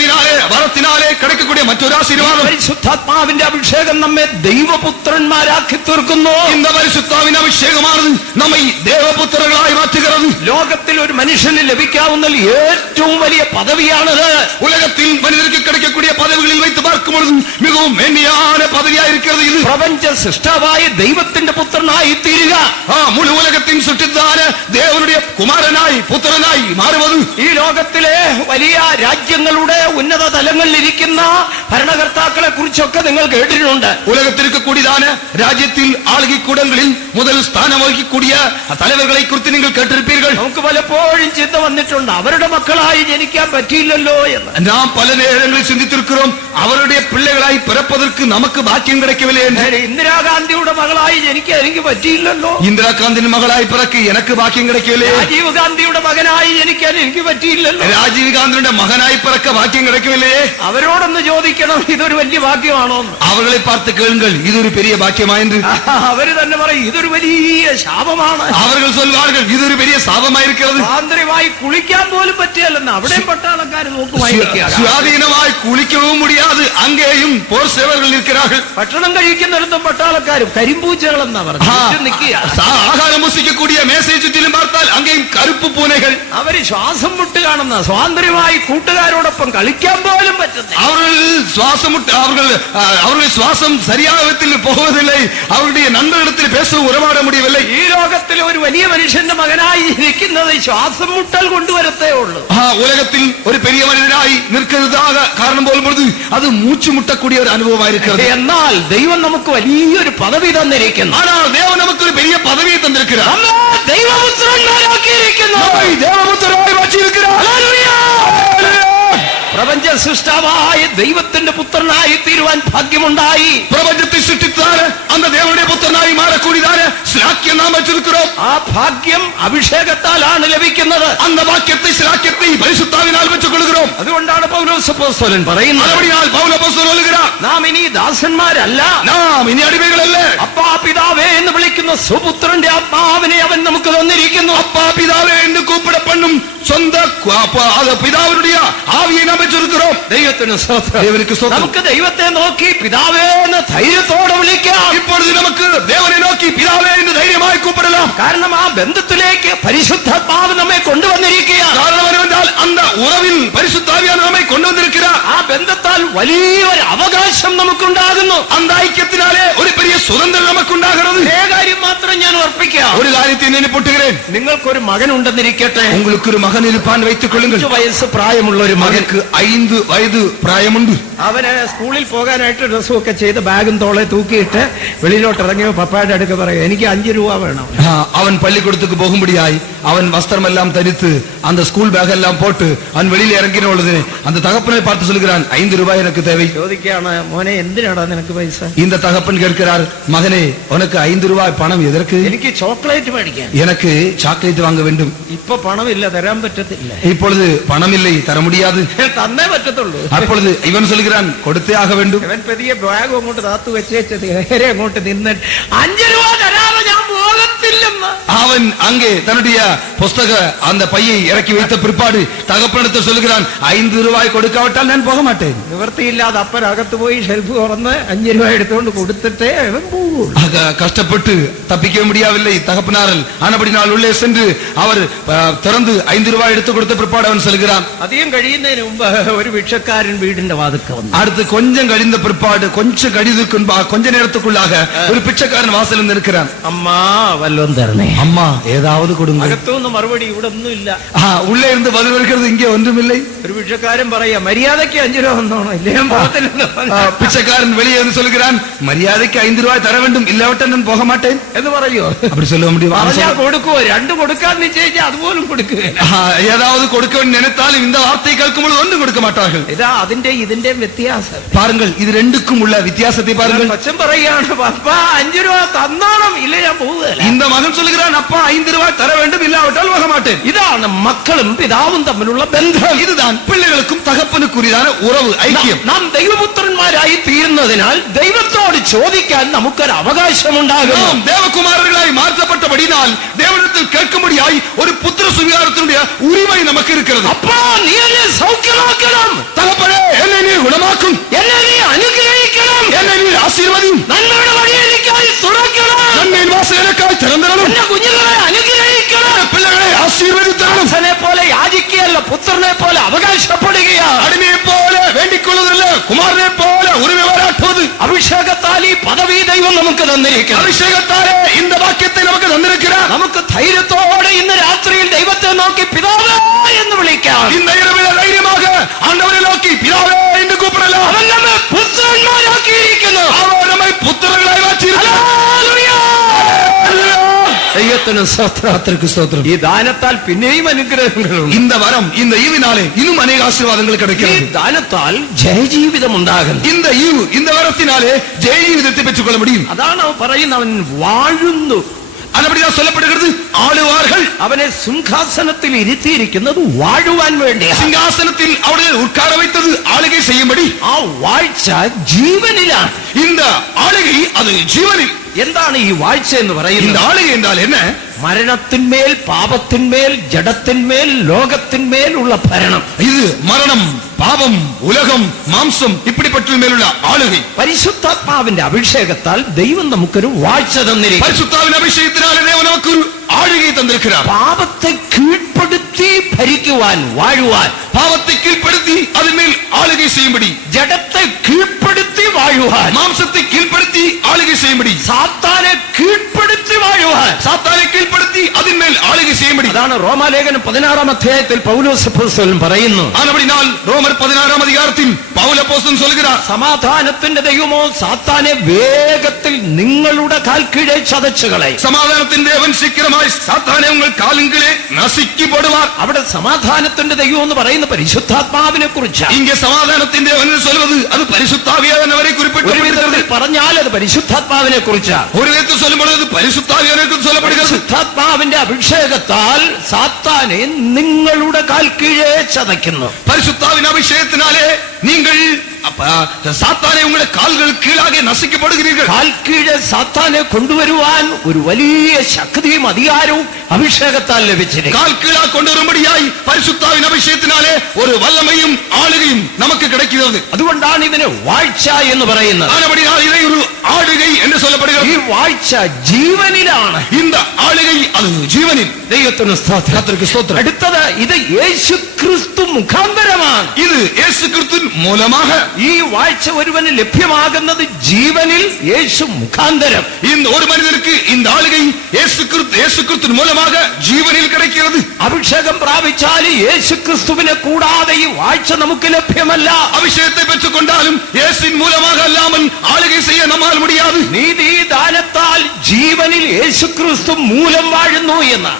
വരത്തിനാലെ கிடைக்கக்கூடிய മറ്റൊരു ആശീർവാദം, പരിശുദ്ധാത്മാവിന്റെ അഭിഷേകം നമ്മെ ദൈവപുത്രന്മാരാക്കി തീർക്കുന്നു. இந்த പരിശുദ്ധാവിൻ അഭിഷേകമാனது നമ്മை ദേവപുത്രர்களாய் മാറ്റുகிறது. ലോകത്തിൽ ഒരു മനുഷ്യന് ലഭിക്കാവുന്ന ഏറ്റവും വലിയ പദവിയാണത്. ഉലകത്തിൽ മനുഷ്യർക്ക് கிடைக்கக்கூடிய പദവികളിൽ வைத்து பார்க்கும்போது மிகவும் மேன்மையான പദവിയായിരിക്കുന്നത് ഇത്. പ്രപഞ്ച സൃഷ്ടാവായ ദൈവത്തിന്റെ പുത്രനായി തീരുക, മുഴു ഉലകത്തിൻ സൃഷ്ടിതാന ദേവനുடைய കുമാരനായി പുത്രനായി മാറുന്നത്. ഈ ലോകത്തിലെ വലിയ രാജ്യങ്ങളുടെ ഉന്നത തലങ്ങളിൽ ഇരിക്കുന്ന ഭരണകർത്താക്കളെ കുറിച്ചൊക്കെ നിങ്ങൾ കേട്ടിട്ടുണ്ട്. ഉലകത്തിരിക്കக்கூடிയതാണ് രാജ്യത്തിൽ ആളുകിക്കൂടങ്ങളിൽ മുതൽ സ്ഥാനം വഹിക്കக்கூடிய തലവകളെ കുറിച്ച് നിങ്ങൾ കേട്ടിരിപ്പീர்கள். നമുക്ക് പലപ്പോഴും ചിന്ത വന്നിട്ടുണ്ട്, അവരുടെ മക്കളായി ജനിക്കാൻ പറ്റിയില്ലല്ലോ എന്ന്. നാം പല നേരങ്ങളിൽ ചിന്തിത്തിരിக்கிறோம், അവരുടെ പിള്ളകളായി പിറപ്പதற்கு നമുക്ക് ഭാഗ്യം கிடைக்கவில்லை என்று. ഇന്ദിരാഗാന്ധിയുടെ മകളായി ജനിക്കാൻ എനിക്ക് പറ്റിയില്ലല്ലോ, ഇന്ദിരാഗാന്ധിയുടെ മകളായി പിറക്ക് എനിക്ക് ഭാഗ്യം கிடைக்கவில்லை. രാജീവ് ഗാന്ധിയുടെ മകനായി ജനിക്കാൻ എനിക്ക് പറ്റിയില്ലല്ലോ, രാജീവ് ഗാന്ധിയുടെ മകനായി പിറക്ക ഭാഗ്യം கிடைக்கவில்லை. അവരോടൊന്ന് ചോദിക്കണം, ഇതൊരു വലിയ ഭാഗ്യമാണോ? അവളെ பார்த்து കേളുங்கள், ഇതൊരു பெரிய ഭാഗ്യമായെന്ന്. അവര് തന്നെ പറയും, ഇതൊരു വലിയ ശാപമാണ്. അവർ சொல்வார்கள், ഇതൊരു பெரிய சாபமாயிருக்கிறது. സ്വാതന്ത്ര്യമായി കുളിക്കാൻ പോലും പറ്റിയല്ലെന്ന് അവിടെയും പട്ടാളക്കാർ നോക്കുമായിരിക്കും. സ്വാധീനമായി കുളിക്കവും മുടിയാതെ അങ്ങേയും പോർ സേവകர்கள் இருக்கிறார்கள். ഭക്ഷണം കഴിക്കുന്നിടത്തും പട്ടാളക്കാരും കരിമ്പൂച്ചകൾ എന്നാ പറഞ്ഞു നിൽക്കുക. ആഹാരം ഭുഷിക്കக்கூடிய മേശയെ ചുറ്റിലും பார்த்தாൽ അങ്ങേയും കറുപ്പ് പൂനകൾ. അവര് ശ്വാസം മുട്ട് കാണുന്ന, സ്വാതന്ത്ര്യമായി കൂട്ടുകാരോടൊപ്പം കളിക്കാൻ പോലും പറ്റുന്ന, അവരുടെ ശ്വാസം ശരിയായ വിധത്തിൽ പോകുവതില്ലേ, അവരുടെ നண்பர்களிடത്തിൽ பேசவும் ഉറവാട முடியவில்லை. ഈ ലോകത്തിൽ ഒരു വലിയ മനുഷ്യന്റെ മകനായി ഇരിക്കുന്നത് ശ്വാസം മുട്ടൽ കൊണ്ടുവരത്തേ ഉള്ളൂ. ഉലകത്തിൽ ഒരു പെരിയ മനുഷ്യനായി നിൽക്കുന്നതാക കാരണം പോലുമ്പൊഴുത് അത് മൂച്ചു മുട്ടக்கூடிய ഒരു അനുഭവമായിരിക്കും. എന്നാൽ ദൈവം നമുക്ക് വലിയൊരു പദവി തന്നിരിക്കുന്നു. ஆனால் தேவன் நமக்கு ஒரு பெரிய பதவியை தந்திருக்கிறார். ദൈവപുത്രന്മാരാക്കിയിരിക്കുന്നു, ദേവപുത്രരായി മാറ്റിയിരിக்கிறார். പ്രപഞ്ച സൃഷ്ടാവായ ദൈവത്തിന്റെ പുത്രനായി തീരുവാൻ ഭാഗ്യമുണ്ടായി. പ്രപഞ്ചത്തെ സൃഷ്ടിച്ചാണ് അന്ന് ദേവന്റെ പുത്രനായി മാറக்கூடிയതാണ് ശ്ലാഘ്യം നാം വെച്ചിരിக்கிறோம். ആ ഭാഗ്യം അഭിഷേകത്താലാണ് ലഭിക്കുന്നത്. அந்த ഭാഗ്യത്തെ ശ്ലാഘ്യത്തെ പരിശുദ്ധാവിനാൽ വെച്ചുകൊള്ളുகிறோம். അതുകൊണ്ടാണ് പൗലോസ് അപ്പോസ്തലൻ പറയുന്നത്, പൗലോസ് അപ്പോസ്തലൻ പറയുகிறார், നാം ഇനി ദാസന്മാരല്ല, നാം ഇനി അടിമകളല്ല. അപ്പാ പിതാവേ എന്ന് വിളിക്കുന്ന സുപുത്രന്റെ ആത്മാവിനെ അവൻ നമുക്ക് തന്നിരിക്കുന്നു. അപ്പാ പിതാവേ എന്ന് കൂപ്പിടപ്പെടും സ്വന്തം പിതാവിനുடைய ആവിയെ നാം വെച്ചിരിக்கிறோம். ദൈവത്തിന് സ്തോത്രം. നമുക്ക് ദൈവത്തെ നോക്കി പിതാവേ എന്ന് ധൈര്യത്തോടെ വിളിക്കാം. ഇപ്പോഴത്തെ നമുക്ക് ദേവനെ നോക്കി പിതാവേ എന്ന് ധൈര്യമായി കൂപ്പിടലാം. കാരണം ആ ബന്ധത്തിലേക്ക് പരിശുദ്ധാത്മാവ് നമ്മെ കൊണ്ടുവന്നിരിക്കുക. കാരണം എന്നാൽ അന്ത ഉറവിൽ പരിശുദ്ധാവിയാണ് നമ്മെ കൊണ്ടുവന്നിരിക്കുക. ആ ബന്ധത്താൽ വലിയൊരു അവകാശം നമുക്കുണ്ടാകുന്നു. അന്ത ഐക്യത്തിനാലെ ഒരു വലിയ സ്വതന്ത്രം നമുക്കുണ്ടാകുന്നത്. ഏ കാര്യം മാത്രം ഞാൻ ഉറപ്പിക്കാം, ഒരു കാര്യത്തെ ഞാൻ പൊട്ടുகிறேன். നിങ്ങൾക്കൊരു മകൻ ഉണ്ടെന്നിരിക്കട്ടെ, ഉങ്ങൾക്കൊരു മകൻ ഇരുപ്പാൻ வைத்துக் கொள்ளுங்கள். 5 വയസ്സ് പ്രായമുള്ള ഒരു മകൻക്ക് 5 വയസ്സ് പ്രായമുണ്ട്. അവന് സ്കൂളിൽ പോകാനായിട്ട് ഡ്രസ്സൊക്കെ ചെയ്ത് ബാഗും തോളെ തൂക്കിയിട്ട് വെളിയിലോട്ട് ഇറങ്ങിയോ പപ്പായുടെ അടുക്ക പറയും, എനിക്ക് 5 രൂപ വേണം. അവൻ പള്ളിക്കൂടத்துக்கு പോകുമ്പடியாய் அவன் வஸ்திரமெல்லாம் தரித்து அந்த ஸ்கூல் பேக் எல்லாம் போட்டு அவன் வெளியில இறங்கினொழுது அந்த தகப்பனை பார்த்து சொல்கிறான், 5 ரூபாய் எனக்கு தேவை. ചോദിക്കുകയാണ്, മോനെ എന്തിനാടാ നിനക്ക് പൈസ? இந்த தகப்பன் கேட்கிறார், மகனே உனக்கு 5 ரூபாய் பணம் எதற்கு? എനിക്ക് ചോക്ലേറ്റ് മേടിക്കാൻ. எனக்கு சாக்லேட் வாங்க வேண்டும். ഇപ്പൊ പണമില്ല, തരാൻ പറ്റത്തില്ല. இப்பொழுது பணம் இல்லை, தர முடியாது. തന്നേ പറ്റത്തുള്ളൂ. அப்பொழுது இவன் சொல்கிறான், കൊടുത്തേ ആക வேண்டும். ഇവൻ പെരിയ ബാഗ് അങ്ങോട്ട് താത്തു വെച്ചേച്ചത് നേരെ അങ്ങോട്ട് നിന്നിട്ട് 5 രൂപ തരാതെ ഞാൻ പോകത്തില്ലെന്ന് அவன் அங்கே தன்னுடைய புஸ்தக அந்த பையை இறக்கி வைத்த பிற்பாடு தகப்பனிடத்தில் சொல்கிறான், 5 ரூபாய் கொடுக்காவிட்டால் நான் போக மாட்டேன். നിവൃത്തിയില്ലാതെ അപ്പനകത്ത് പോയി ഷെൽഫ് തുറന്ന് 5 രൂപ എടുത്തുകൊണ്ട് കൊടുത്തിട്ടേ അവൻ പോകും. கஷ்டப்பட்டு தப்பிக்க முடியவில்லை தகப்பனாரல். ஆனபடினால் உள்ளே சென்று அவர் திறந்து 5 ரூபாய் எடுத்து கொடுத்த பிற்பாடு அவன் சொல்கிறான். അധികം കഴിയുന്നതിന് മുമ്പ് ഒരു ഭിക്ഷക്കാരൻ വീടിന്റെ വാതിൽക്ക വന്നു. அடுத்து கொஞ்சம் கழிந்த பிற்பாடு கொஞ்ச நேரத்துக்குள்ளாக ஒரு பிச்சைக்காரன் வாசலில் நிற்கிறான். അമ്മ വല്ലതും തരണേ. அம்மா ஏதாவது கொடுங்க. അകത്തുനിന്ന് മറുപടി ഇവിടെ ഒന്നും ഇല്ല. உள்ளே இருந்து பதில் வருகிறது, இங்கே ஒன்றுமில்லை. ഒരു ഭിക്ഷക്കാരൻ പറയാ മര്യാദയ്ക്ക് 5 രൂപ വന്നോണോ, ഇല്ലേ ഞാൻ പോകത്തില്ലെന്ന്. பிச்சைக்காரன் வெளியே வந்து சொல்லுகிறான், மரியாதைக்கு 5 ரூபாய் தர வேண்டும், இல்லாவிட்டால் நான் போக மாட்டேன் എന്ന് പറയോ? அப்படி சொல்ல முடியும்? പറഞ്ഞാ കൊടുക്കുവോ? 2 കൊടുക്കാൻ നിശ്ചയിച്ചാൽ അതുപോലും കൊടുക്കുകയില്ല. ஏதாவது கொடுக்க நினைத்தாலும் இந்த வார்த்தை கேட்கும் பொழுது ஒன்றும் கொடுக்க மாட்டார்கள். ഇതാ അതിന്റെ ഇതിന്റെ വ്യത്യാസം. பாருங்கள், இது ரெண்டுக்கும் உள்ள வித்தியாசத்தை பாருங்கள். കൊച്ചൻ പറയാണ് പപ്പാ 5 രൂപ തന്നോണം, ഇല്ല ഞാൻ പോവുകയില്ല. இந்த மகன் சொல்லுகிறான், அப்பா 5 ரூபாய் தர வேண்டும், இல்லாவிட்டால் போக மாட்டேன். ഇതാണ് മക്കളും പിതാവും തമ്മിലുള്ള ബന്ധം. இதுதான் பிள்ளைகளுக்கும் தகப்பனுக்குரியதான உறவு, ஐக்கியம். നാം ദൈവപുത്രന്മാരായി തീരുന്നതിനാൽ ദൈവത്തോട് ചോദിക്കാൻ നമുക്കൊരു അവകാശമുണ്ടാകും. நாம் தேவகுமாரர்களாய் மாற்றப்பட்டபடினால் தேவனிடத்தில் கேட்கும்படியாய் ஒரு புத்திர சுவிகாரத்தினுடைய உரிமை நமக்கு இருக்கிறது. അപ്പാ നീ എന്നെ സൗഖ്യമാക്കണം, தகப்பனே என்னை நீ குணமாக்கும், എന്നെ നീ അനുഗ്രഹിക്കണം, என்னை நீ ஆசீர்வதியும், നന്മയുടെ വഴി എനിക്കായി തുറക്കണം, நன்மையின் வாசல் எனக்காய் திறந்தரணும், എന്റെ കുഞ്ഞുങ്ങളെ അനുഗ്രഹിക്കണം. பிள்ளைகளை ஆசீர்வதித்தரணும். ദാസനെ പോലെ യാചിക്കുകയല്ല, പുത്രനെ പോലെ അവകാശപ്പെടുകയാണ്. அடிமையை போல வேண்டிக் கொள்வதில்ல, குமாரனை போல உரிமை பாராட்டுவது. അഭിഷേകത്താൽ ഈ പദവി ദൈവം നമുക്ക് തന്നിരിക്കുന്നു. அபிஷேகத்தாலே இந்த வாக்கியத்தை நமக்கு தந்திருக்கிறார். നമുക്ക് ധൈര്യത്തോടെ ഇന്ന് രാത്രിയിൽ ദൈവത്തെ നോക്കി പിതാവേ എന്ന് വിളിക്കാം. இந்த இரவிலே தைரியமாக ஆண்டவரை நோக்கி பிதாவே என்று கூப்பிடலாம். അവൻ നമ്മെ പുത്രന്മാരാക്കിയിരിക്കുന്നു. அவர் நம்மை புத்திரர்களாய் மாற்றியிருக்கிறார். ഹല്ലേലൂയ. ദൈവത്തിന് സ്തോത്രം. ഈ ദാനത്താൽ പിന്നെയും അനുഗ്രഹങ്ങളുണ്ട്. இந்த வரம், இந்த ஈவினாலே இன்னும் அநேக ஆசீர்வாதங்கள் ഈ கிடைக்கிறது. ദാനത്താൽ ജയജീവിതം ഉണ്ടാകുന്നു. இந்த ஈவு, இந்த வரத்தினாலே ஜெய ஜீவிதத்தை பெற்றுக் கொள்ள முடியும். അതാണ് അവൻ പറയുന്നത്, അവൻ വാഴുന്നു. அதுபடிதான் சொல்லப்படுகிறது, ஆளுவார்கள். അവനെ സിംഹാസനത്തിൽ ഇരുത്തിയിരിക്കുന്നത് വാഴുവാൻ വേണ്ടിയാണ്. சிங்காசனத்தில் அவர்களை உட்கார வைத்தது ஆளுகை செய்யும்படி. ആ വാഴ്ച ജീവനിലാണ്. இந்த ஆளுகை அது ஜீவனில். എന്താണ് ഈ വാഴ്ച എന്ന് இந்த പറയുന്നത്? ஆளுகை என்றால் என்ன? മരണത്തിന്മേൽ, പാപത്തിന്മേൽ, ജഡത്തിന്മേൽ, ലോകത്തിന്മേൽ ഉള്ള ഭരണം. இது மரணம், பாவம், உலகம், மாம்சம் இப்படிப்பட்ட மேலுள்ள ஆளுகை. പരിശുദ്ധാത്മാവിന്റെ അഭിഷേകത്താൽ ദൈവം നമുക്കൊരു വാഴ്ച തന്നിരിക്കുന്നു. பரிசுத்தாவின் அபிஷேகத்தினாலே தேவன் நமக்கு ஒரு ஆளுகை தந்திருக்கிறார். പാപത്തെ കീഴ്പ്പെടുത്തി ഭരിക്കുവാൻ, വാഴുവാൻ, பாவத்தை கீழ்ப்படுத்தி அதன் மேல் ஆளுகை செய்யும்படி, ജഡത്തെ കീഴ്പ്പെടുത്തി വാഴുവാൻ, மாம்சத்தை கீழ்ப்படுத்தி ஆளுகை செய்யும்படி, സാത്താനെ കീഴ്പ്പെടുത്തി വാഴുവാൻ, சாத்தானை கீழ்ப்படுத்தி அதன் மேல் ஆளுகை செய்யும்படி. അതാണ് റോമാലേഖനം 16-ാം അധ്യായത്തിൽ പൗലോസ് അപ്പോസ്തലൻ പറയുന്നു. ஆனபடினால் ரோமர் 16-ஆம் அதிகாரத்தில் பவுல் அப்போஸ்தலன் சொல்கிறார், സമാധാനത്തിന്റെ ദൈവമോ സാത്താനെ വേഗത്തിൽ നിങ്ങളുടെ കാൽ കീഴെ ചതച്ചുകളെ. சமாதானத்தின் தேவன் சீக்கிரமாய் சாத்தானை உங்கள் காலின்களே நசுக்கி போடுவார். അവിടെ സമാധാനത്തിന്റെ ദൈവം എന്ന് പറയുന്ന പരിശുദ്ധാത്മാവിനെ കുറിച്ചാണ്. இங்கே சமாதானத்தின் தேவன் என்று சொல்வது அது பரிசுத்தாவியானவரை குறிப்பிட்டு ഒരു വിധത്തിൽ പറഞ്ഞാൽ അത് പരിശുദ്ധാത്മാവിനെ കുറിച്ചാണ്. ஒரு விதத்தில் சொல்லும் பொழுது பரிசுத்தாவியானவரை குறித்து சொல்லப்படுகிறது. പരിശുദ്ധാത്മാവിന്റെ അഭിഷേകത്താൽ സാത്താനെ നിങ്ങളുടെ കാൽ കീഴെ ചതയ്ക്കുന്നു. பரிசுத்தாவின் அபிஷேகத்தினாலே நீங்கள் சாத்தானை உங்களுடைய கால்கள் கீழாக நசுக்கப்படுகிறீர்கள். കാൽ കീഴെ സാത്താനെ കൊണ്ടുവരുവാൻ ഒരു വലിയ ശക്തിയും അധികാരവും അഭിഷേകത്താൽ ലഭിച്ചിരിക്കുന്നു. கால் கீழாக கொண்டு வரும்படியாய் பரிசுத்தாவின் அபிஷேகத்தினாலே ஒரு வல்லமையும் ஆளுகையும் நமக்கு கிடைக்கிறது. അതുകൊണ്ടാണ് ഇതിനെ വാഴ്ച എന്ന് പറയുന്നത്. ஆனபடியால் இதை ஒரு ஆளுகை என்று சொல்லப்படுகிறது. ഈ വാഴ്ച ജീവനിലാണ്. இந்த ஆளுகை அது ஜீவனில். ദൈവത്തിന് സ്തോത്രം. கர்த்தருக்கு ஸ்தோத்திரம். അടുത്തത് ഇത് യേശു ക്രിസ്തു മുഖാന്തരമാണ്. இது இயேசு கிறிஸ்துவின் மூலமாக ഈ വാഴ്ച ഒരുവന് ലഭ്യമാകുന്നത് ജീവനിൽ യേശു മുഖാന്തരം. இந்த ஒரு மனிதனுக்கு இந்த ஆளுகை இயேசு கிறிஸ்துவின் மூலமாக ஜீவனில் கிடைக்கிறது. അഭിഷേകം പ്രാപിച്ചാൽ യേശു ക്രിസ്തുവിനെ കൂടാതെ ഈ വാഴ്ച നമുക്ക് ലഭ്യമല്ല. அபிஷேகத்தை பெற்றுக் கொண்டாலும் இயேசுவின் மூலமாக அல்லாமல் ஆளுகை செய்ய நம்மால் முடியாது. നീതി ദാനത്താൽ ജീവനിൽ യേശു ക്രിസ്തു മൂലം വാഴുന്നു എന്ന്.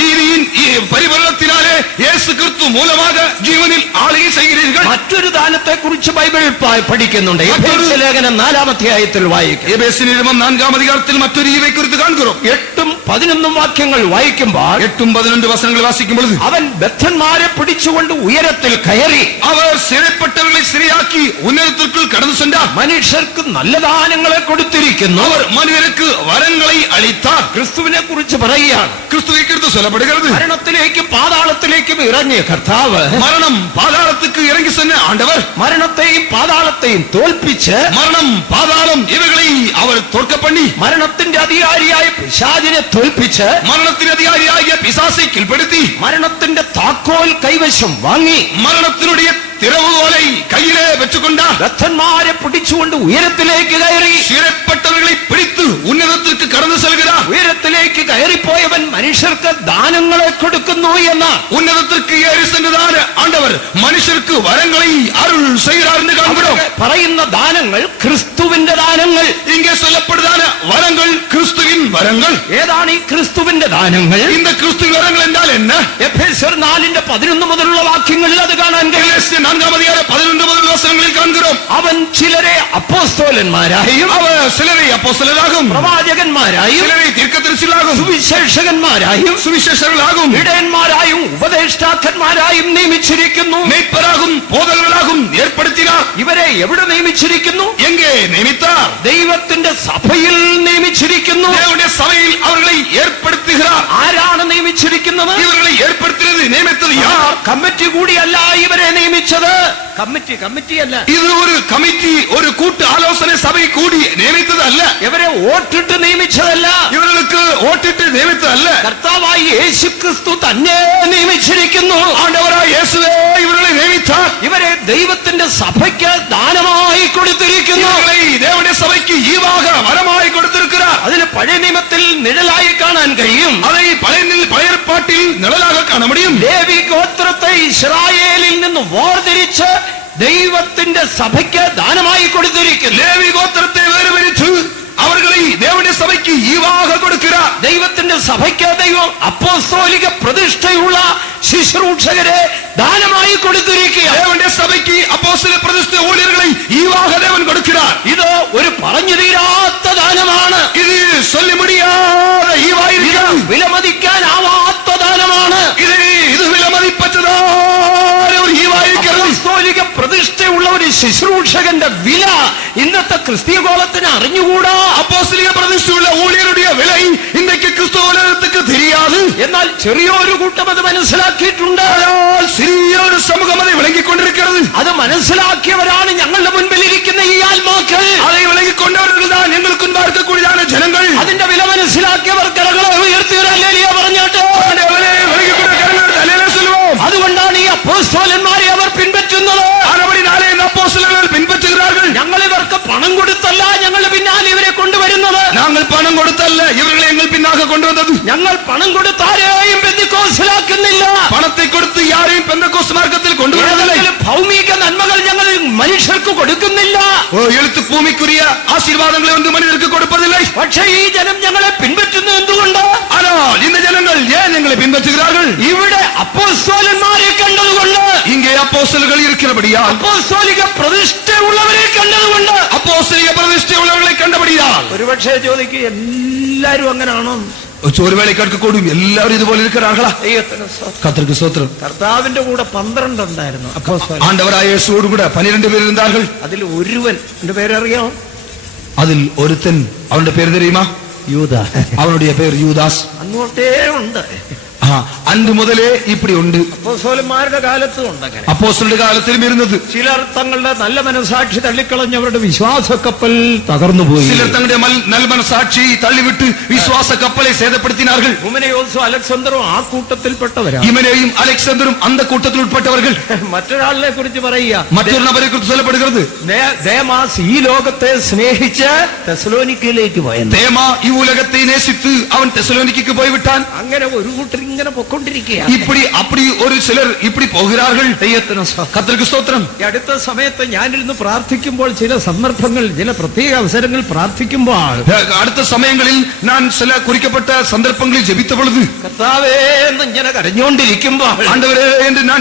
நீதியின் பரிபலத்தினாலே இயேசு கிறிஸ்து மூலமாக ஜீவனில் ஆளுகை செய்கிறீர்கள். മറ്റൊരു ദാനത്തെ കുറിച്ച് ബൈബിൾ പഠിക്കുന്നുണ്ട്. എഫേസ്യ ലേഖനം 4-ാം അധ്യായത്തിൽ വായിക്കും. எபேசியர் நிருபம் 4-ஆம் அதிகாரத்தில் மற்றொரு ஈவை குறித்து காண்கிறோம். 8-11 വാക്യങ്ങൾ വായിക്കുമ്പോൾ 8-11 വചനങ്ങൾ വാസിക്കും பொழுது അവൻ ബദ്ധന്മാരെ പിടിച്ചുകൊണ്ട് ഉയരത്തിൽ കയറി அவர் சிறைப்பட்டவர்களை சிறையாக்கி உன்னதத்திற்குள் கடந்து சென்றார். മനുഷ്യർക്ക് നല്ല ദാനങ്ങളെ കൊടുത്തിരിക്കുന്നു. அவர் மனிதருக்கு வரங்களை அளித்தார். ക്രിസ്തുവിനെ കുറിച്ച് പറയുകയാണ്. கிறிஸ்துவை குறித்து சொல்லப்படுகிறது. മരണത്തിലേക്കും പാതാളത്തിലേക്കും ഇറങ്ങിയ കർത്താവ്, மரணம் பாதாளத்துக்கு இறங்கி சென்ற ஆண்டவர், മരണത്തെയും പാതാളത്തെയും തോൽപ്പിച്ച് மரணம் பாதாளம் இவைகளை அவர் തോൽക്ക പണി മരണത്തിന്റെ അധികാരിയായ പിശാചിനെ തോൽപ്പിച്ച് മരണത്തിന് അധികാരിയായ പിശാസை കീഴ്പ്പെടുത്തി മരണത്തിന്റെ താക്കോൽ കൈവശം വാങ്ങി മരണത്തിനുடைய തിരവുകോலை കയ്യിലെ വെച്ചുകൊണ്ടാണ് ബദ്ധന്മാരെ പിടിച്ചുകൊണ്ട് ഉയരത്തിലേക്ക് കയറി சிறைப்பட்டவர்களை பிடித்து உன்னதத்திற்கு கடந்து செல்கிறார் ഉയരത്തിലേക്ക് കയറിപ്പോയവൻ മനുഷ്യർക്ക് ദാനങ്ങളെ കൊടുക്കുന്നു എന്ന് ഉന്നതത്തിற்கு ஏறி சென்றதான ஆண்டவர் மனுஷருக்கு வரங்களை அருள் செய்கிறார் என்று காண்கிறோம் പറയുന്ന ദാനങ്ങൾ ക്രിസ്തുവിന്റെ ദാനങ്ങൾ இங்கே சொல்லப்படுதான வரங்கள் கிறிஸ்துவின் வரங்கள் ഏതാണ് ഈ ക്രിസ്തുവിന്റെ ദാനങ്ങൾ இந்த கிறிஸ்துவின் வரங்கள் என்றால் என்ன എഫേസ്യർ 4:11 മുതലുള്ള വാക്യങ്ങളിൽ അത് കാണാൻ കഴിയും 4-ാം അധ്യായം 11 മുതൽ വചനങ്ങളിൽ കാണുகிறோம் അവൻ ചിലരെ അപ്പോസ്തലന്മാരായും അവർ ചിലരെ അപ്പോസ്തലരാകും പ്രവാചകന്മാരായും ചിലരെ ദീർഘദർശികളാകും സുവിശേഷകന്മാരായും സുവിശേഷകരാകും ഇടയന്മാരായും ഉപദേഷ്ടാക്കന്മാരായും നിയമിച്ചിരിക്കുന്നു മേയ്പ്പരാകും ബോധകരാകും ഏർപ്പെടുത്തിനാർ ഇവരെ എവിടെ നിയമിച്ചിരിക്കുന്നു എங்கே നിയമിത്താർ ദൈവത്തിന്റെ സഭയിൽ നിയമിച്ചിരിക്കുന്നു ദൈവത്തിന്റെ സഭയിൽ അവരെ ഏർപ്പെടുത്തുகிறார் ആരാണ് നിയമിച്ചിരിക്കുന്നത് ഇവരെ ഏർപ്പെടുത്തിയത് നിയമിച്ചത് യാർ കമ്മിറ്റി കൂടിയല്ല ഇവരെ നിയമിച്ചത് കമ്മിറ്റിയല്ല ഇത് ഒരു കമ്മിറ്റി ഒരു കൂട്ട് ആലോചന സഭ കൂടി നിയമിച്ചതല്ല ഇവരെ വോട്ടിട്ട് നിയമിച്ചതല്ല ഇവർക്ക് വോട്ടിട്ട് നിയമിച്ചതല്ല കർത്താവായ യേശുക്രിസ്തു തന്നെ നിയമിച്ചിരിക്കുന്നു ആണ്ടവരായ യേശുവേ ഇവരെ നിയമിച്ചാൽ ഇവരെ ദൈവത്തിന്റെ സഭയ്ക്ക് ദാനമായി കൊടുത്തിരിക്കുന്നു ദൈവത്തിന്റെ സഭയ്ക്ക് ഈവാക വരമായി കൊടുത്തിരിക്കുകയാർ അതിന് പഴയ നിയമത്തിൽ നിഴലായി കാണാൻ കഴിയും அதை പഴയ ഏർപ്പാട്ടിൽ നിഴലാக കാണാൻ முடியும் ലേവി ഗോത്രത്തെ ഇസ്രായേലിൽ നിന്ന് വേർതിരിച്ച് ദൈവത്തിന്റെ സഭയ്ക്ക് ദാനമായി കൊടുത്തിരിക്കുന്നു ലേവി ഗോത്രത്തെ വേർതിരിച്ചു അവരെ ദൈവത്തിന്റെ സഭയ്ക്ക് ഈവാക കൊടുക്കുക ദൈവത്തിന്റെ സഭയ്ക്ക് ദൈവം അപ്പോസ്തോലിക പ്രതിഷ്ഠയുള്ള ശുശ്രൂഷകരെ ദാനമായി കൊടുത്തിരിക്കുക ദൈവത്തിന്റെ സഭയ്ക്ക് അപ്പോസ്തല പ്രതിഷ്ഠ ഊഴിയർകളെ ഈവാക ദൈവൻ കൊടുക്കുകയാർ ഇത് ഒരു പറഞ്ഞു തീരാത്ത ദാനമാണ് ഇത് ചൊല്ലി മുടിയാതെ ഈവായിരിക്കും വിലമതിക്കാനാവാത്ത ദാനമാണ് ഇത് വിലമതിപ്പറ്റതായ ഒരു ഈവായിരിക്കും അപ്പോസ്തോലിക പ്രതിഷ്ഠയുള്ള ഒരു ശുശ്രൂഷകന്റെ വില ഇന്നത്തെ ക്രിസ്തീയഗോളത്തിന് അറിഞ്ഞുകൂടാ അപ്പോസ്തലിക പ്രതിഷ്ഠയുള്ള ഊഴിയരുടെ വില ഇന്നേക്ക് ക്രിസ്തുവോലകத்துக்கு தெரியாது എന്നാൽ ചെറിയൊരു കൂട്ടം അത് മനസ്സിലാക്കിയിട്ടുണ്ട് ചെറിയൊരു സമൂഹം അത് വിളങ്ങിക്കൊണ്ടിരിക്കുന്നത് അത് മനസ്സിലാക്കിയവരാണ് ഞങ്ങളുടെ മുൻപിൽ ഇരിക്കുന്ന ഈ ആത്മാക്കൾ அதை വിളങ്ങിക്കൊണ്ടവர்களാണ് ഞങ്ങൾക്ക് മുൻപാർക്ക കൂടിയാണ് ജനങ്ങൾ അതിന്റെ വില മനസ്സിലാക്കിയവർ കരങ്ങളെ ഉയർത്തിയവരല്ലേലിയ പറഞ്ഞാട്ട് അതുകൊണ്ടാണ് ഈ അപ്പോസ്തലന്മാരെ അവർ പിൻപറ്റുന്നത് പിൻപറ്റുகிறார்கள் ഞങ്ങൾ ഇവർക്ക് പണം കൊടുത്തല്ല ഞങ്ങൾ പിന്നാലെ ഇവരെ കൊണ്ടുവരുന്നത് ഞങ്ങൾ പണം കൊടുത്തല്ല ഇവരെ ഞങ്ങൾ പിന്നാലെ കൊണ്ടുവന്നത് ഞങ്ങൾ പണം കൊടുത്താരെയും പെന്തക്കോസ്തിലാക്കുന്നില്ല പണത്തെ കൊടുത്ത് ആരെയും പെന്തക്കോസ്ത് മാർഗത്തിൽ കൊണ്ടുവരുന്നില്ല ഭൗമിക നന്മകൾ ഞങ്ങൾ മനുഷ്യർക്ക് കൊടുക്കുന്നില്ല എഴുത്ത് ഭൂമിക്കുரிய ആശീർവാദങ്ങളെ ഒന്നും മനുഷ്യർക്ക് കൊടുപ്പതില്ല പക്ഷേ ഈ ജനം ഞങ്ങളെ പിൻപറ്റുന്നത് എന്തുകൊണ്ട് ഇന്ന് ജനങ്ങൾ ഞങ്ങളെ പിൻപറ്റുகிறார்கள் ഇവിടെ അപ്പോസ്തലന്മാരെ കണ്ടതുകൊണ്ട് ഇങ്ങനെ അപ്പോസ്തലകൾ ഇരിക്കുന്നപടിയാൽ അപ്പോസ്തോലിക പ്രതിഷ്ഠയുള്ളവരെ കണ്ടതുകൊണ്ട് അപ്പോസ്തലിക പ്രതിഷ്ഠയുള്ളവരെ കണ്ടപടിയാൽ ഒരുപക്ഷെ ചോദിക്കുക എല്ലാരും അങ്ങനാണോ ഒരു വേളക്കാർക്ക് കൂടും എല്ലാവരും ഇതുപോലെ ഇരിക്കുകയാണോ കർത്തർക്ക് സ്തോത്രം കർത്താവിന്റെ കൂടെ 12 ഉണ്ടായിരുന്നു അപ്പോസ്തലൻ ആണ്ടവരായ യേശുവോട് കൂടെ 12 പേരുണ്ടാர்கள் അതിൽ ഒരുവൻ എന്റെ പേരറിയാമോ അതിൽ ഒരുത്തൻ അവന്റെ പേര് தெரியுமா യൂദ അവനുடைய പേര് യൂദാസ് അങ്ങോട്ടേ ഉണ്ട് അന്ന് മുതലേ ഇപ്പടി ഉണ്ട് അപ്പോസ്തലന്മാരുടെ കാലത്തും ഉണ്ട് അങ്ങനെ അപ്പോസ്തലരുടെ കാലത്തിലും ഇരുന്നത് ചിലർ തങ്ങളുടെ നല്ല മനസാക്ഷി തള്ളിക്കളഞ്ഞവരുടെ വിശ്വാസ കപ്പൽ തകർന്നുപോയി ചിലർ തങ്ങളുടെ നല്ല മനസാക്ഷി തള്ളിവിട്ട് വിശ്വാസ കപ്പലെ സേതപ്പെടുത്തിനാர்கள் ഹുമനയോസും അലക്സാണ്ടറും ആ കൂട്ടത്തിൽപ്പെട്ടവരാണ് ഇമനെയും അലക്സാണ്ടറും അന്ത കൂട്ടത്തിൽ ഉൾപ്പെട്ടവர்கள் മറ്റൊരാളിനെ കുറിച്ച് പറയുക മറ്റൊരു നബരെ കുറിച്ച് ചൊല്ലപ്പെടുகிறது ദേമാസ് ഈ ലോകത്തെ സ്നേഹിച്ച് തെസലോനിക്കയിലേക്ക് പോയത് ദേമ ഈ ഉലകത്തെ നേസിത്ത് അവൻ തെസലോനിക്കയ്ക്ക് പോയി വിട്ടാൻ അങ്ങനെ ഒരു കൂട്ടർ ഇങ്ങനെ പൊക്കൊണ്ടിരിക്കുക ഇപ്പടി അപ്പടി ഒരു ചിലർ ഇപ്പടി പോകുகிறார்கள் കർത്തർക്ക് സ്തോത്രം ഈ അടുത്ത സമയത്ത് ഞാനിരുന്ന് പ്രാർത്ഥിക്കുമ്പോൾ ചില സന്ദർഭങ്ങൾ ചില പ്രത്യേക അവസരങ്ങൾ പ്രാർത്ഥിക്കുമ്പോൾ അടുത്ത സമയങ്ങളിൽ ഞാൻ ചില കുറിക്കപ്പെട്ട സന്ദർഭങ്ങളിൽ ജപിത്ത പൊഴുത് കർത്താവേ എന്ന് ഇങ്ങനെ കരഞ്ഞുകൊണ്ടിരിക്കുമ്പോൾ ആണ്ടവരെ എന്ന് ഞാൻ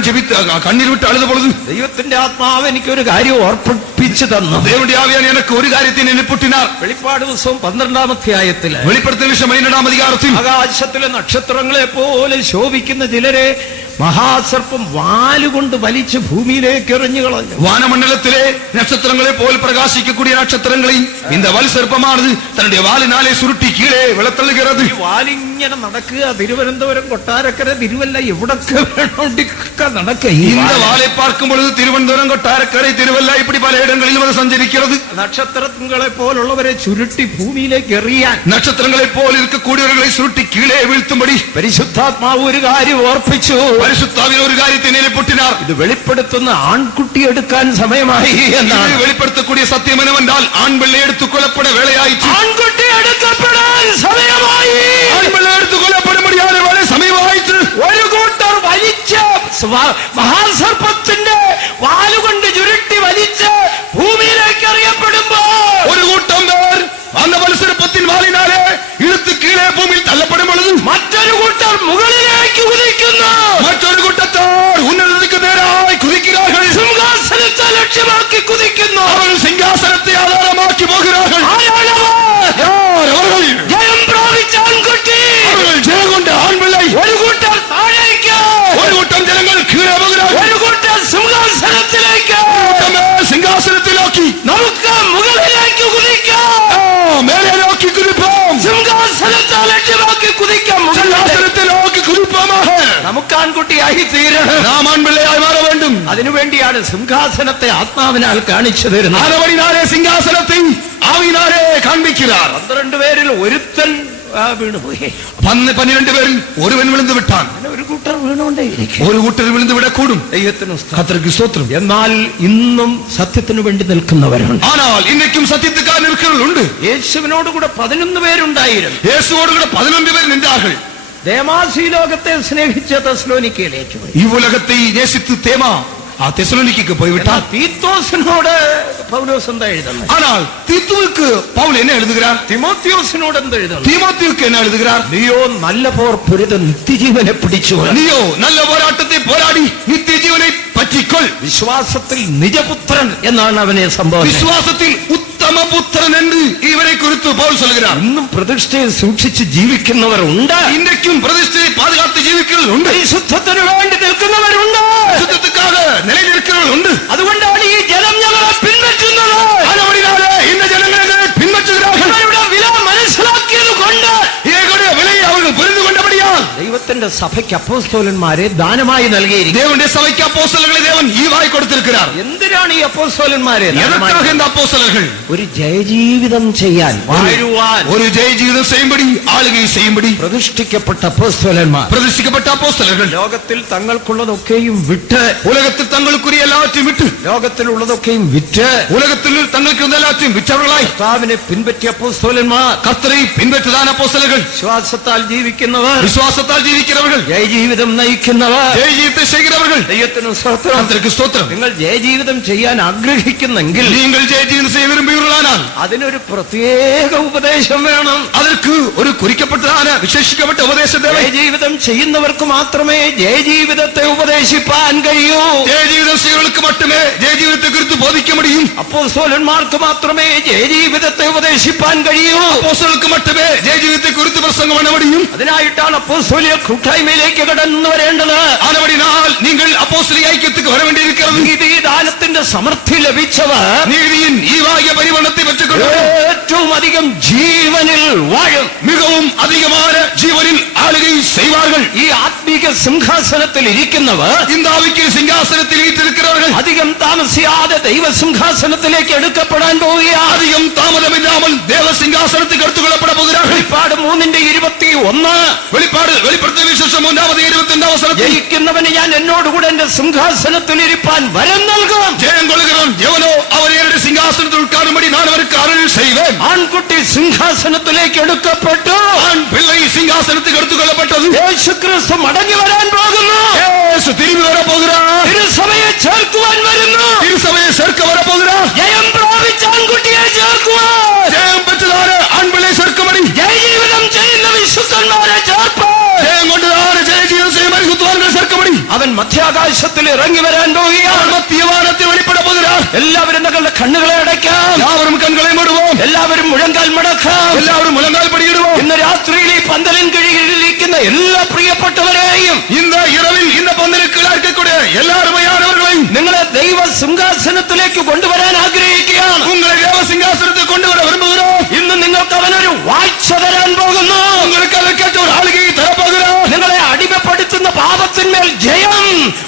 കണ്ണീർ വിട്ട് അഴുത പൊഴുത് ദൈവത്തിന്റെ ആത്മാവ് എനിക്കൊരു കാര്യം ഓർപ്പിച്ചു തന്നു ദൈവന്റെ ആവിയാൻ എനിക്ക് ഒരു കാര്യത്തിന് എന്നെപ്പൊട്ടിനാർ വെളിപ്പാട് പുസ്തകം 12-ാം അധ്യായത്തില് വെളിപ്പെടുത്തൽ 12-ാം അധികാരത്തിൽ ആകാശത്തിലെ നക്ഷത്രങ്ങളെ പോലെ ശോഭിക്കുന്ന ചിലരെ മഹാസർപ്പം വാലുകൊണ്ട് വലിച്ച് ഭൂമിയിലേക്ക് എറിഞ്ഞു കളഞ്ഞു. വാനമണ്ഡലത്തിലെ നക്ഷത്രങ്ങളെ പോൽ പ്രകാശിക്കக்கூடிய നക്ഷത്രങ്ങളെയും இந்த வல் சர்ப்பமானது தன்னுடைய வாலினாலே சுருட்டி கீழே விழத்தள்ளுகிறது. വാലിങ്ങനെ നടക്കുക. തിരുവനന്തപുരം, കൊട്ടാരക്കര, തിരുവല്ല, എവിടൊക്കെ വേണോണ്ടിക്ക നടക്കുക. இந்த வாலை பார்க்கும் பொழுது திருவனந்தபுரம், கொட்டாரக்கரை, திருவല്ല இப்படி பல இடங்களிலும் அது சஞ்சரிக்கிறது. നക്ഷത്രങ്ങളെ പോലുള്ളവരെ ചുരുട്ടി ഭൂമിയിലേക്ക് എറിയാൻ, നക്ഷത്രങ്ങളെ പോലെ இருக்கக்கூடியவர்களை சுருட்டி கீழே வீழ்த்தும்படி പരിശുദ്ധാത്മാവ് ഒരു കാര്യം ഓർപ്പിച്ചു. പരിശുദ്ധാവിന് ഒരു കാര്യത്തെ നിലപൊട്ടിനാർ. ഇത് വെളിപ്പെടുത്തുന്ന ആൺകുട്ടി എടുക്കാൻ സമയമായി എന്നാണ്. വെളിപ്പെടുത്തக்கூடிய സത്യം என்னவென்றால் ஆண் பிள்ளை எடுத்துக் கொள்ளப்பட வேலையாயிற்று. ആൺകുട്ടി എടുക്കപ്പെടാൻ സമയമായി. ஆண் பிள்ளை எடுத்துக் கொள்ளப்படும்படியான வேலை സമയമായിற்று. ഒരു കൂട്ടർ വലിച്ച മഹാസർപ്പത്തിന്റെ വാലുകൊണ്ട് ചുരുട്ടി വലിച്ച് ഭൂമിയിലേക്ക് എറിയപ്പെടുമ്പോൾ, ഒരു കൂട്ടം പേർ அந்த വത്സരപ്പത്തിൻ വാലിനാലെ ഇഴുത്ത് കീഴേ ഭൂമിയിൽ തള്ളപ്പെടും പൊழுது മറ്റൊരു കൂട്ടർ മുകളിലേക്ക് കുതിക്കുന്നു. മറ്റൊരു കൂട്ടത്താർ ഉന്നതത്തിക്ക് നേരായി കുതിக்கிறார்கள். സിംഹാസനത്തെ ലക്ഷ്യമാക്കി കുതിക്കുന്നു. അവർ സിംഹാസനത്തെ ആധാരമാക്കി പോകുகிறார்கள். ജയം പ്രാപിച്ച ആൺകുട്ടി, ജയം കൊണ്ട ആൺപിള്ളை. ഒരു കൂട്ടർ താഴേക്ക്, ഒരു കൂട്ടം ജനങ്ങൾ കീഴേ പോകുகிறார்கள். ഒരു കൂട്ടർ സിംഹാസനത്തിലേക്ക്, സിംഹാസനത്തിലാക്കി നമുക്ക് മുകളിലേക്ക് കുതിക്കാം. മേലെ നോക്കി കുതിപ്പാം. സിംഹാസനത്തെ ലക്ഷ്യമാക്കി കുതിക്കാം. സിംഹാസനത്തെ നോക്കി കുതിപ്പാമ. നമുക്ക് ആൺകുട്ടിയായി തീരണം. നാം ആൺപിള്ളയായി മാറ വേണ്ടും. അതിനുവേണ്ടിയാണ് സിംഹാസനത്തെ ആത്മാവിനാൽ കാണിച്ചു തരുന്നത്. ആനവടിനാലെ സിംഹാസനത്തെ ആവിനാലെ കാണിക്கிறார். 12 പേരിൽ ഒരുത്തൻ വീണുപോയി. 12 പേരിൽ ഒരുവൻ വിழுந்து വിട്ടാൻ. ഒരു കൂട്ടർ വീണുകൊണ്ടേയിരിക്കും. ഒരു കൂട്ടർ വിழுந்து വിടക്കൂടും. ദൈവത്തിന് കർത്തർക്ക് സ്തോത്രം. എന്നാൽ ഇന്നും സത്യത്തിനു വേണ്ടി നിൽക്കുന്നവരുണ്ട്. ஆனால் இன்னைக்கும் சத்தியத்துக்காக நிற்கிறவர்கள். യേശുവിനോട് കൂടെ 11 പേരുണ്ടായിരുന്നു. യേശുവോട് കൂടെ 11 പേർ നിன்றார்கள். ദേമാസ് ഈ ലോകത്തെ സ്നേഹിച്ച തെസ്സലോനിക്കയിലേക്ക് പോയി. ഈ ഉലകത്തെ നേസിத்து തേമാ ആ തെസ്സലോനിക്കയ്ക്ക് പോയിവിട്ടാൽ തീത്തോസിനോട് പൗലോസ് എന്താ എഴുതുന്നത്? ஆனால் தீத்துவுக்கு பவுல் என்ன எழுதுகிறார்? തിമോത്തിയോസിനോട് എന്താ എഴുതുന്നത്? தீமோத்தேயுக்கு என்ன எழுதுகிறார்? നീയോ നല്ല പോർ പൊരുത് നിത്യജീവനെ പിടിച്ചു. നീയോ നല്ല പോരാട്ടത്തെ പോരാടി നിത്യജീവനെ പറ്റിക്കൊൾ. വിശ്വാസത്തിൽ നിജപുത്രൻ എന്നാണ് അവനെ സംഭവം. വിശ്വാസത്തിൽ ഉത്തമപുത്രൻ എന്ന് ഇവരെ കുറിച്ച് പൗൽ சொல்கிறார். ഇന്നും പ്രതിഷ്ഠയെ സൂക്ഷിച്ച് ജീവിക്കുന്നവർ ഉണ്ട്. ഇന്നേക്കും പ്രതിഷ്ഠയെ പാതുകാത്ത് ജീവിക്കുന്നവരുണ്ട്. പരിശുദ്ധത്തിന് വേണ്ടി നിൽക്കുന്നവരുണ്ട്. ശുദ്ധத்துக்காக നിലനിൽക്കുന്നവരുണ്ട്. അതുകൊണ്ടാണ് ഈ ജനം ഞങ്ങളെ പിൻപറ്റുന്നത്. ഇന്ന ജനങ്ങളെ പിൻപറ്റുகிறார்கள். ഇവരുടെ വില മനസ്സിലാക്കിയത് കൊണ്ട്, ഇവരുടെ വിലയെ അവർ പുരിഞ്ഞുകൊണ്ടപടിയാൽ ദൈവത്തിന്റെ സഭയ്ക്ക് അപ്പോസ്തലന്മാരെ ദാനമായി നൽകിയിരിക്കുന്നു. ദേവന്റെ സഭയ്ക്ക് അപ്പോസ്തലകളെ ദേവൻ ഈവായി കൊടുത്തിരിക്കുകയാർ. എന്തിനാണ് ഈ അപ്പോസ്തലന്മാരെ? എதற்காக இந்த അപ്പോസ്തലர்கள்? ഒരു ജയജീവിതം ചെയ്യാൻ, വാഴുവാൻ, ഒരു ജയജീവിതം ചെയ്യുമ്പടി, ആളുകை ചെയ്യുമ്പടി പ്രതിഷ്ഠിക്കപ്പെട്ട അപ്പോസ്തലന്മാർ. പ്രതിഷ്ഠിക്കപ്പെട്ട അപ്പോസ്തലர்கள் ലോകത്തിൽ തങ്ങൾക്കുള്ളതൊക്കെയും വിട്ട്, ഉലകത്തിൽ തങ്ങൾക്കുரிய എല്ലാവற்றையும் വിട്ട്, ലോകത്തിലുള്ളതൊക്കെയും വിറ്റ്, ഉലകത്തിൽ തങ്ങൾക്ക് എല്ലാവற்றைയും വിറ്റവர்களായി കർത്താവിനെ പിൻപറ്റിയ അപ്പോസ്തലന്മാർ, കർത്തരെ പിൻപറ്റതാന അപ്പോസ്തലകൾ, വിശ്വാസത്താൽ ജീവിക്കുന്നവർ, വിശ്വാസത്താൽ ജീവിക്കുന്നവர்கள், ജയജീവിതം നയിക്കുന്നവർ, ജയജീവിതത്തെ ചെയ്യുന്നവர்கள். ദൈവത്തിന് സ്തോത്രം. കർത്തർക്ക് സ്തോത്രം. നിങ്ങൾ ജയജീവിതം ചെയ്യാൻ ആഗ്രഹിക്കുന്നെങ്കിൽ, നിങ്ങൾ ജയജീവിതം ചെയ്യാൻ വിരുമ്പുകളാനാൽ അതിനൊരു പ്രത്യേക ഉപദേശം വേണം. அதற்கு ഒരു കുറിക്കപ്പെട്ടതാന വിശേഷിക്കപ്പെട്ട ഉപദേശം ദേവൻ. ജയജീവിതം ചെയ്യുന്നവർക്ക് മാത്രമേ ജയജീവിതത്തെ ഉപദേശിപ്പാൻ കഴിയൂ. ജയജീവിതം ചെയ്യുന്നവർക്ക് മാത്രമേ ജയജീവിതത്തെ കുറിച്ച് ബോധിക്കാൻ കഴിയും. അപ്പോസ്തലന്മാർക്ക് മാത്രമേ ജയജീവിതത്തെ ഉപദേശിപ്പാൻ കഴിയൂ. അപ്പോസ്തലർക്ക് മാത്രമേ ജയജീവിതത്തെ കുറിച്ച് പ്രസംഗം பண்ண முடியும். അതിനായിട്ടാണ് അപ്പോസ്തലിക കൂട്ടായ്മയിലേക്ക് കടന്നു വരേണ്ടത്. ആനവടിനാൽ നിങ്ങൾ അപ്പോസ്തലിക ഐക്യത്തിലേക്ക് വര വേണ്ടിയിരിക്കുന്നത്. നീതിദാനത്തിന്റെ സമൃദ്ധി ലഭിച്ചവർ നീതിயின் ஈவாகிய பரிமாணத்தை பெற்றுக்கொண்டு ഏറ്റവും അധികം ജീവനിൽ വാഴും. மிகவும் அதிகமான ஜீவனில் ஆளுகை செய்வார்கள். ഈ ആത്മീക സിംഹാസനത്തിൽ ഇരിക്കുന്നവർ, இந்த ஆவிக்குரிய சிங்காசனத்தில் வீற்றிருக்கிறவர்கள் അധികം താമസിയാതെ ദൈവ സിംഹാസനത്തിലേക്ക് എടുക്കപ്പെടാൻ പോവുകയാണ്. அதிகம் தாமதமில்லாமல் தேவ சிங்காசனத்துக்கு எடுத்துக்கொள்ளப்பட போகிறார்கள். വെളിപ്പാട് 3:21 വെളിപ്പെടുത്തിയ വിശേഷം 3:21 ജയിക്കുന്നവന് ഞാൻ എന്നോടുകൂടെ എന്റെ സിംഹാസനത്തിൽ ഇരിപ്പാൻ വരം നൽകും. ജയം കൊള്ളുகிறவன் எவனோ அவர் என்னுடைய சிங்காசனத்தில் உட்காரும்படி நான் அவருக்கு அருள் செய்வேன். ആൺകുട്ടി സിംഹാസനത്തിലേക്ക് എടുക്കപ്പെട്ടു. ஆண் பிள்ளை சிங்காசனத்துக்கு எடுத்துக்கொள்ளப்பட்டது. യേശുക്രിസ്തു മടങ്ങി വരാൻ പോകുന്നു. യേശു തിരിഞ്ഞു വരാൻ പോകുகிறார். തിരുസഭയെ ചേർക്കുവാൻ വരുന്നു. തിരുസഭയെ ചേർക്ക വരാൻ പോകുகிறார். ജയം പ്രാപിച്ച ആൺകുട്ടിയെ ചേർക്കുവാൻ, ജയം പെറ്റതാണ് ആൺപിള്ളയെ ചേർക്കുമ്പടി, ജയജീവിതം ചെയ്യുന്ന വിശുദ്ധന്മാരെ ചേർപ്പാൻ, ജയം കൊണ്ടതാണ് ജയജീവിതം ചെയ്യുന്ന വിശുദ്ധവാന്കളെ ചേർക്കുമ്പടി അവൻ മധ്യാകാശത്തിൽ ഇറങ്ങി വരാൻ പോവുകയാണ്. മധ്യവാനത്തിൽ വെളിപ്പെടാൻ തരപ്പോகிறார். എല്ലാവരും തങ്ങളുടെ കണ്ണുകളെ അടയ്ക്കാം. யாவரும் கண்களை மூடுவோம். എല്ലാവരും മുഴങ്കാൽ മടക്കാം. எல்லாரும் முழங்கால் படியிடுவோம். ഇന്ന് രാത്രിയിൽ ഈ പന്തലിൻ കീഴിലിരിക്കുന്ന എല്ലാ പ്രിയപ്പെട്ടവരെയും இந்த இரவில் இந்த பந்தலுக்கு இருக்கக்கூடிய எல்லா அருமையானவர்களையும் നിങ്ങളെ ദൈവ സിംഹാസനത്തിലേക്ക് കൊണ്ടുവരാൻ ആഗ്രഹിക്കുകയാണ്. உங்களை தேவ சிங்காசனத்துக்கு கொண்டு வர விரும்புகிறோம். ഇന്ന് നിങ്ങൾക്ക് അവനൊരു വാഴ്ച തരാൻ പോകുന്നു. உங்களுக்கு அதற்கேற்ற ஒரு ஆளுகையை தரப்போகிறோம். നിങ്ങളെ അടിമപ്പെടുത്തുന്ന പാപത്തിന്മേൽ ജയം,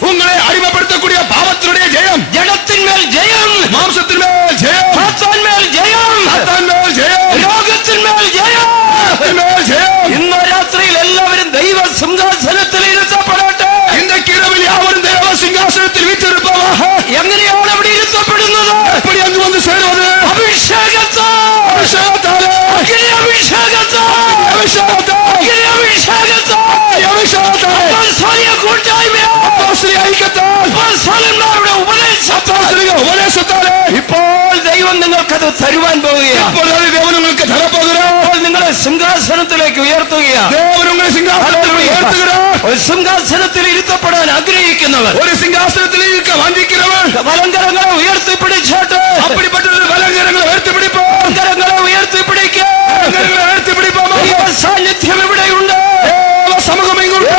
உங்களை அடிமைப்படுத்தக்கூடிய பாவத்தினுடைய ஜெயம், ജഡത്തിന്മേൽ ജയം, மாம்சத்தின்மேல் ஜெயம், സാത്താൻമേൽ ജയം, சாத்தான்மேல் ஜெயம், രോഗത്തിന്മേൽ ജയം. രോഗത്തിന്മേൽ ജയം. ഇന്ന് രാത്രിയിൽ എല്ലാവരും ദൈവ സിംഹാസനത്തിൽ ഇരുത്തപ്പെടട്ടെ. இந்த இரவில் யாவரும் தேவ சிங்காசனத்தில் வீற்றிருப்பவாக. എങ്ങനെയാണ് അവിടെ ഇരുത്തപ്പെടുന്നത്? எப்படி அங்கு வந்து சேருவது? അഭിഷേകത്താൽ, அபிஷேகத்தாலே, അഗ്നി അഭിഷേകത്താൽ, அபிஷேகத்தால், അഗ്നി അഭിഷേകത്താൽ, அபிஷேகத்தாலே, അപ്പോസ്തലിക കൂട്ടായ്മയാൽ, அப்போஸ்தலிക ஐக்கியத்தால், അപ്പോസ്തലന്മാരുടെ ഉപദേശത്താൽ, அப்போஸ்தலிക ഉപദേശത്താலே ഇപ്പോൾ ദൈവം നിങ്ങൾക്കത് തരുവാൻ പോവുകയാണ്. இப்பொழுது தேவன் உங்களுக்கு தரப்போகிறார். അപ്പോൾ നിങ്ങളെ സിംഹാസനത്തിലേക്ക് ഉയർത്തുകയാണ്. தேவன் உங்களை சிங்காசனத்தில் உயர்த்துகிறார். ഒരു സിംഹാസനത്തിൽ ഇരുത്തപ്പെടാൻ ആഗ്രഹിക്കുന്നവർ, ஒரு சிங்காசனத்தில் இருக்க வாஞ்சிக்கிறவர் വലങ്കരങ്ങളെ ഉയർത്തിപ്പിടിച്ചോട്ട്, அப்படிப்பட்ட ஒரு வலங்கரங்களை உயர்த்தி பிடிப்போம். വലങ്കരങ്ങളെ ഉയർത്തിപ്പിടിക്കുക. வலங்கரங்களை உயர்த்தி பிடிப்போம். ദൈവ സാന്നിധ്യം ഇവിടെയുണ്ട്. தேவ சமூகம் இங்குണ്ട്.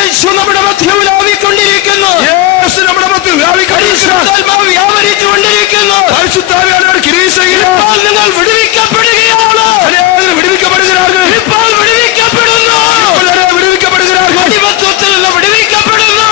യേശു നമ്മുടെ മധ്യത്തിൽ വ്യാപിക്കൊണ്ടിരിക്കുന്നു. യേശു നമ്മുടെ മധ്യത്തിൽ വ്യാപിക്കൊണ്ടിരിക്കുന്നു. പരിശുദ്ധാത്മാവ് വ്യാപരിച്ചുകൊണ്ടിരിക്കുന്നു. പരിശുദ്ധാത്മാവ് ക്രിയ ചെയ്യുന്നു. ഇപ്പോൾ നിങ്ങൾ വിടുവിക്കപ്പെടുകയാണ്. അനേകർ വിടുവിക്കപ്പെടുகிறார்கள். ഇപ്പോൾ വിടുവിക്കപ്പെടുന്നു. വിടുവിക്കപ്പെടുகிறார்கள். അടിമത്വത്തിൽ നിന്ന് വിടുവിക്കപ്പെടുന്നു.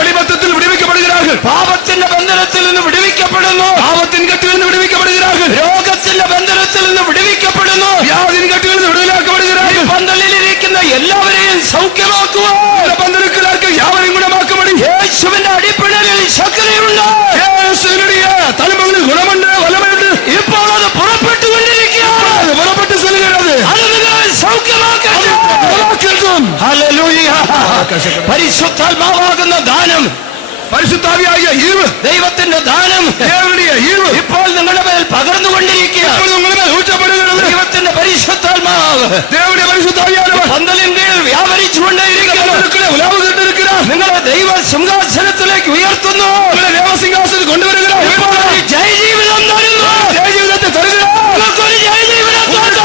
അടിമത്തത്തിൽ വിടുവിക്കപ്പെടുகிறார்கள். പാപത്തിന്റെ ബന്ധനത്തിൽ നിന്ന് വിടുവിക്കപ്പെടുന്നു. പാപത്തിൻ കെട്ടിൽ നിന്ന് വിടുവിക്കപ്പെടുகிறார்கள். രോഗത്തിന്റെ ബന്ധനത്തിൽ നിന്ന് വിടുവിക്കപ്പെടുന്നു. വ്യാധിൻ കെട്ടിൽ നിന്ന് വിടുതലാക്കപ്പെടുகிறார்கள். പന്തലിലിരിക്കുന്ന എല്ലാവരെയും സൗഖ്യമാക്കുവാൻ പന്തലുക്കാർക്ക് യാവരും ഗുണമാക്കുമടി യേശുവിന്റെ അടിപ്പിണലിൽ ശക്തിയുണ്ട്. യേശുവിനുடைய തലമുകളിൽ ഗുണമുണ്ട്, വലമുണ്ട്. ഇപ്പോൾ അത് പുറപ്പെട്ടുകൊണ്ടിരിക്കുകയാണ്. അത് പുറപ്പെട്ട് ചെല്ലുகிறது. അത് നിങ്ങളെ സൗഖ്യമാക്കട്ടെ. ഹല്ലേലൂയ. പരിശുദ്ധാത്മാവാകുന്ന ദാനം, പരിശുദ്ധാവിയായ ഈവ്, ദൈവത്തിന്റെ ദാനം ദേവനുடைய ഈവ് ഇപ്പോൾ നിങ്ങളുടെ മേൽ പകർന്നുകൊണ്ടിരിക്കുകയാണ്. ഇപ്പോൾ നിങ്ങളുടെ മേൽ ഊറ്റപ്പെടുகிறது. ദൈവത്തിന്റെ പരിശുദ്ധാത്മാവ് ദേവനുடைய പരിശുദ്ധാവിയാനവർ പന്തലിൻ കീഴിൽ വ്യാപരിച്ചുകൊണ്ടേയിരിക്കുന്നു. ഉലാവുകൊണ്ടിരിக்கிறார். നിങ്ങളെ ദൈവ സിംഹാസനത്തിലേക്ക് ഉയർത്തുന്നു. നിങ്ങളെ ദേവസിംഹാസനത്തിൽ കൊണ്ടുവരികയാണ്. ഒരു ജയജീവിതം തരുന്നു. ജയജീവിതത്തെ തരുക. നിങ്ങൾക്കൊരു ജയജീവിതം തരുക.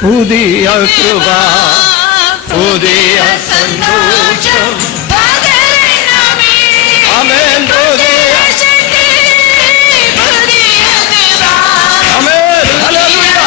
പുതിയ കൃപ, പുതിയ സന്തോഷം, ആമേൻ. പുതിയ ശക്തി, പുതിയ കൃപ, ആമേൻ. ഹല്ലേലൂയ.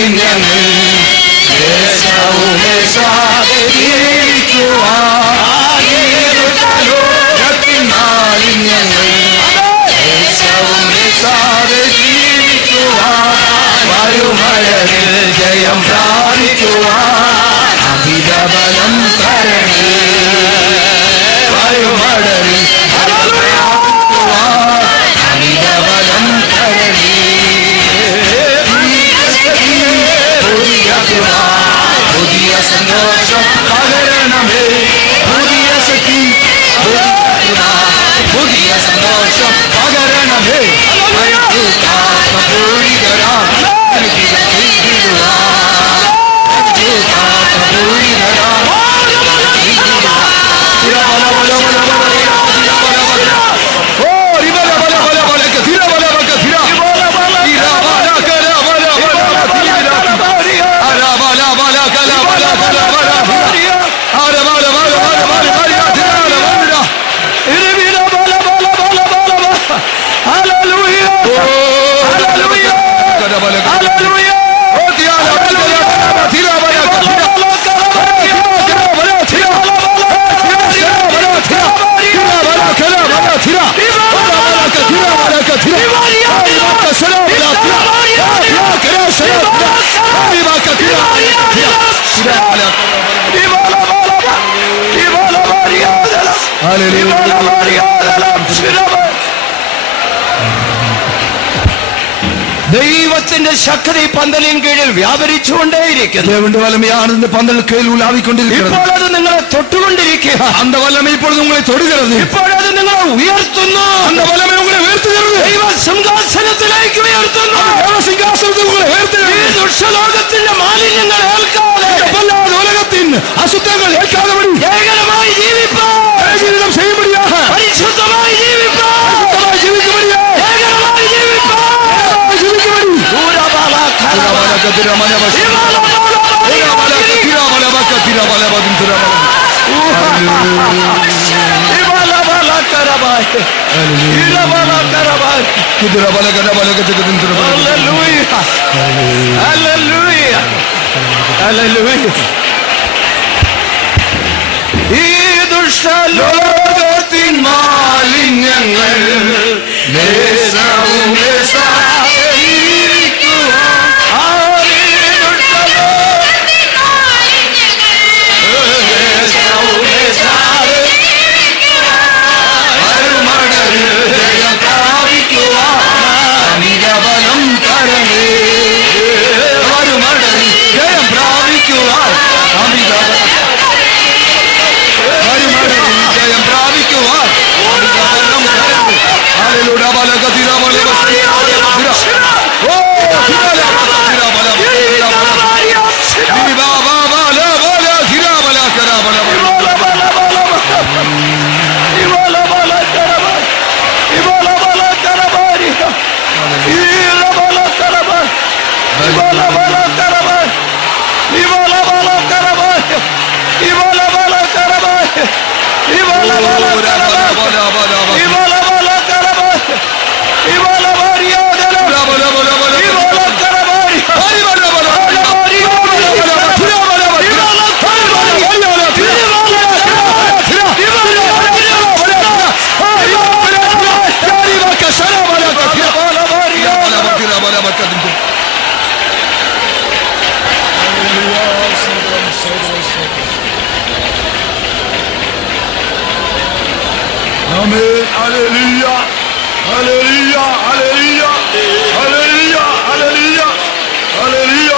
ഗീതം ലോകത്തിൻ മാലിന്യങ്ങൾ ലോകത്തിൻ മാലിന്യങ്ങൾ വരുമഴവിൽ ജയം പ്രാപിക്കുവാൻ അഭിതബലം തരണേ. വരുമഴവിൽ അഭിതബലം തരണേ. പുതിയ സന്തോഷം പകരണമേ. പുതിയ ശക്തി, പുതിയ സന്തോഷം പകരണമേ. ദൈവത്തിന്റെ ശക്തി പന്തലിൻ കീഴിൽ വ്യാപരിച്ചുകൊണ്ടേയിരിക്കുന്നു. தேவனுடைய வல்லமை ஆனந்த பந்தல் கீழ் உலாவிக்கொண்டிருக்கிறது. ഇപ്പോൾ അത് നിങ്ങളെ തൊട്ടുകൊണ്ടിരിക്കുക. அந்த வல்லமை இப்பொழுது உங்களை தொடுகிறது. ഇപ്പോഴത് നിങ്ങളെ ഉയർത്തുന്നു. அந்த வல்லமை உங்களை உயர்த்துகிறது. ദൈവ സിംഹാസനത്തിലേക്ക് ഉയർത്തുന്നു. தேவ சிங்காசனத்தில் உங்களை உயர்த்துகிறது. ഈ ദുഷ്ടലോകത്തിന്റെ മാലിന്യങ്ങൾ ഏൽക്കാതെ, பொல்லாத உலகத்தின் அசுத்தங்கள் ஏற்காதபடி ഏകനമായി ജീവിപ്പാൻ, ஏகீனம் செய்யும்படியாக, പരിശുദ്ധമായി ജീവിപ്പാൻ, சுத்தமாய் ஜீவிக்கும்படியாக, ഏകനമായി ജീവിപ്പാൻ. ஜீவிக்கும்படி ദൂരബാല ഈ ദുഷ്ടലോകത്തിൻ മാലിന്യങ്ങൾ ലേശവും Amen. Hallelujah. Hallelujah. Hallelujah. Hallelujah. Hallelujah. Hallelujah.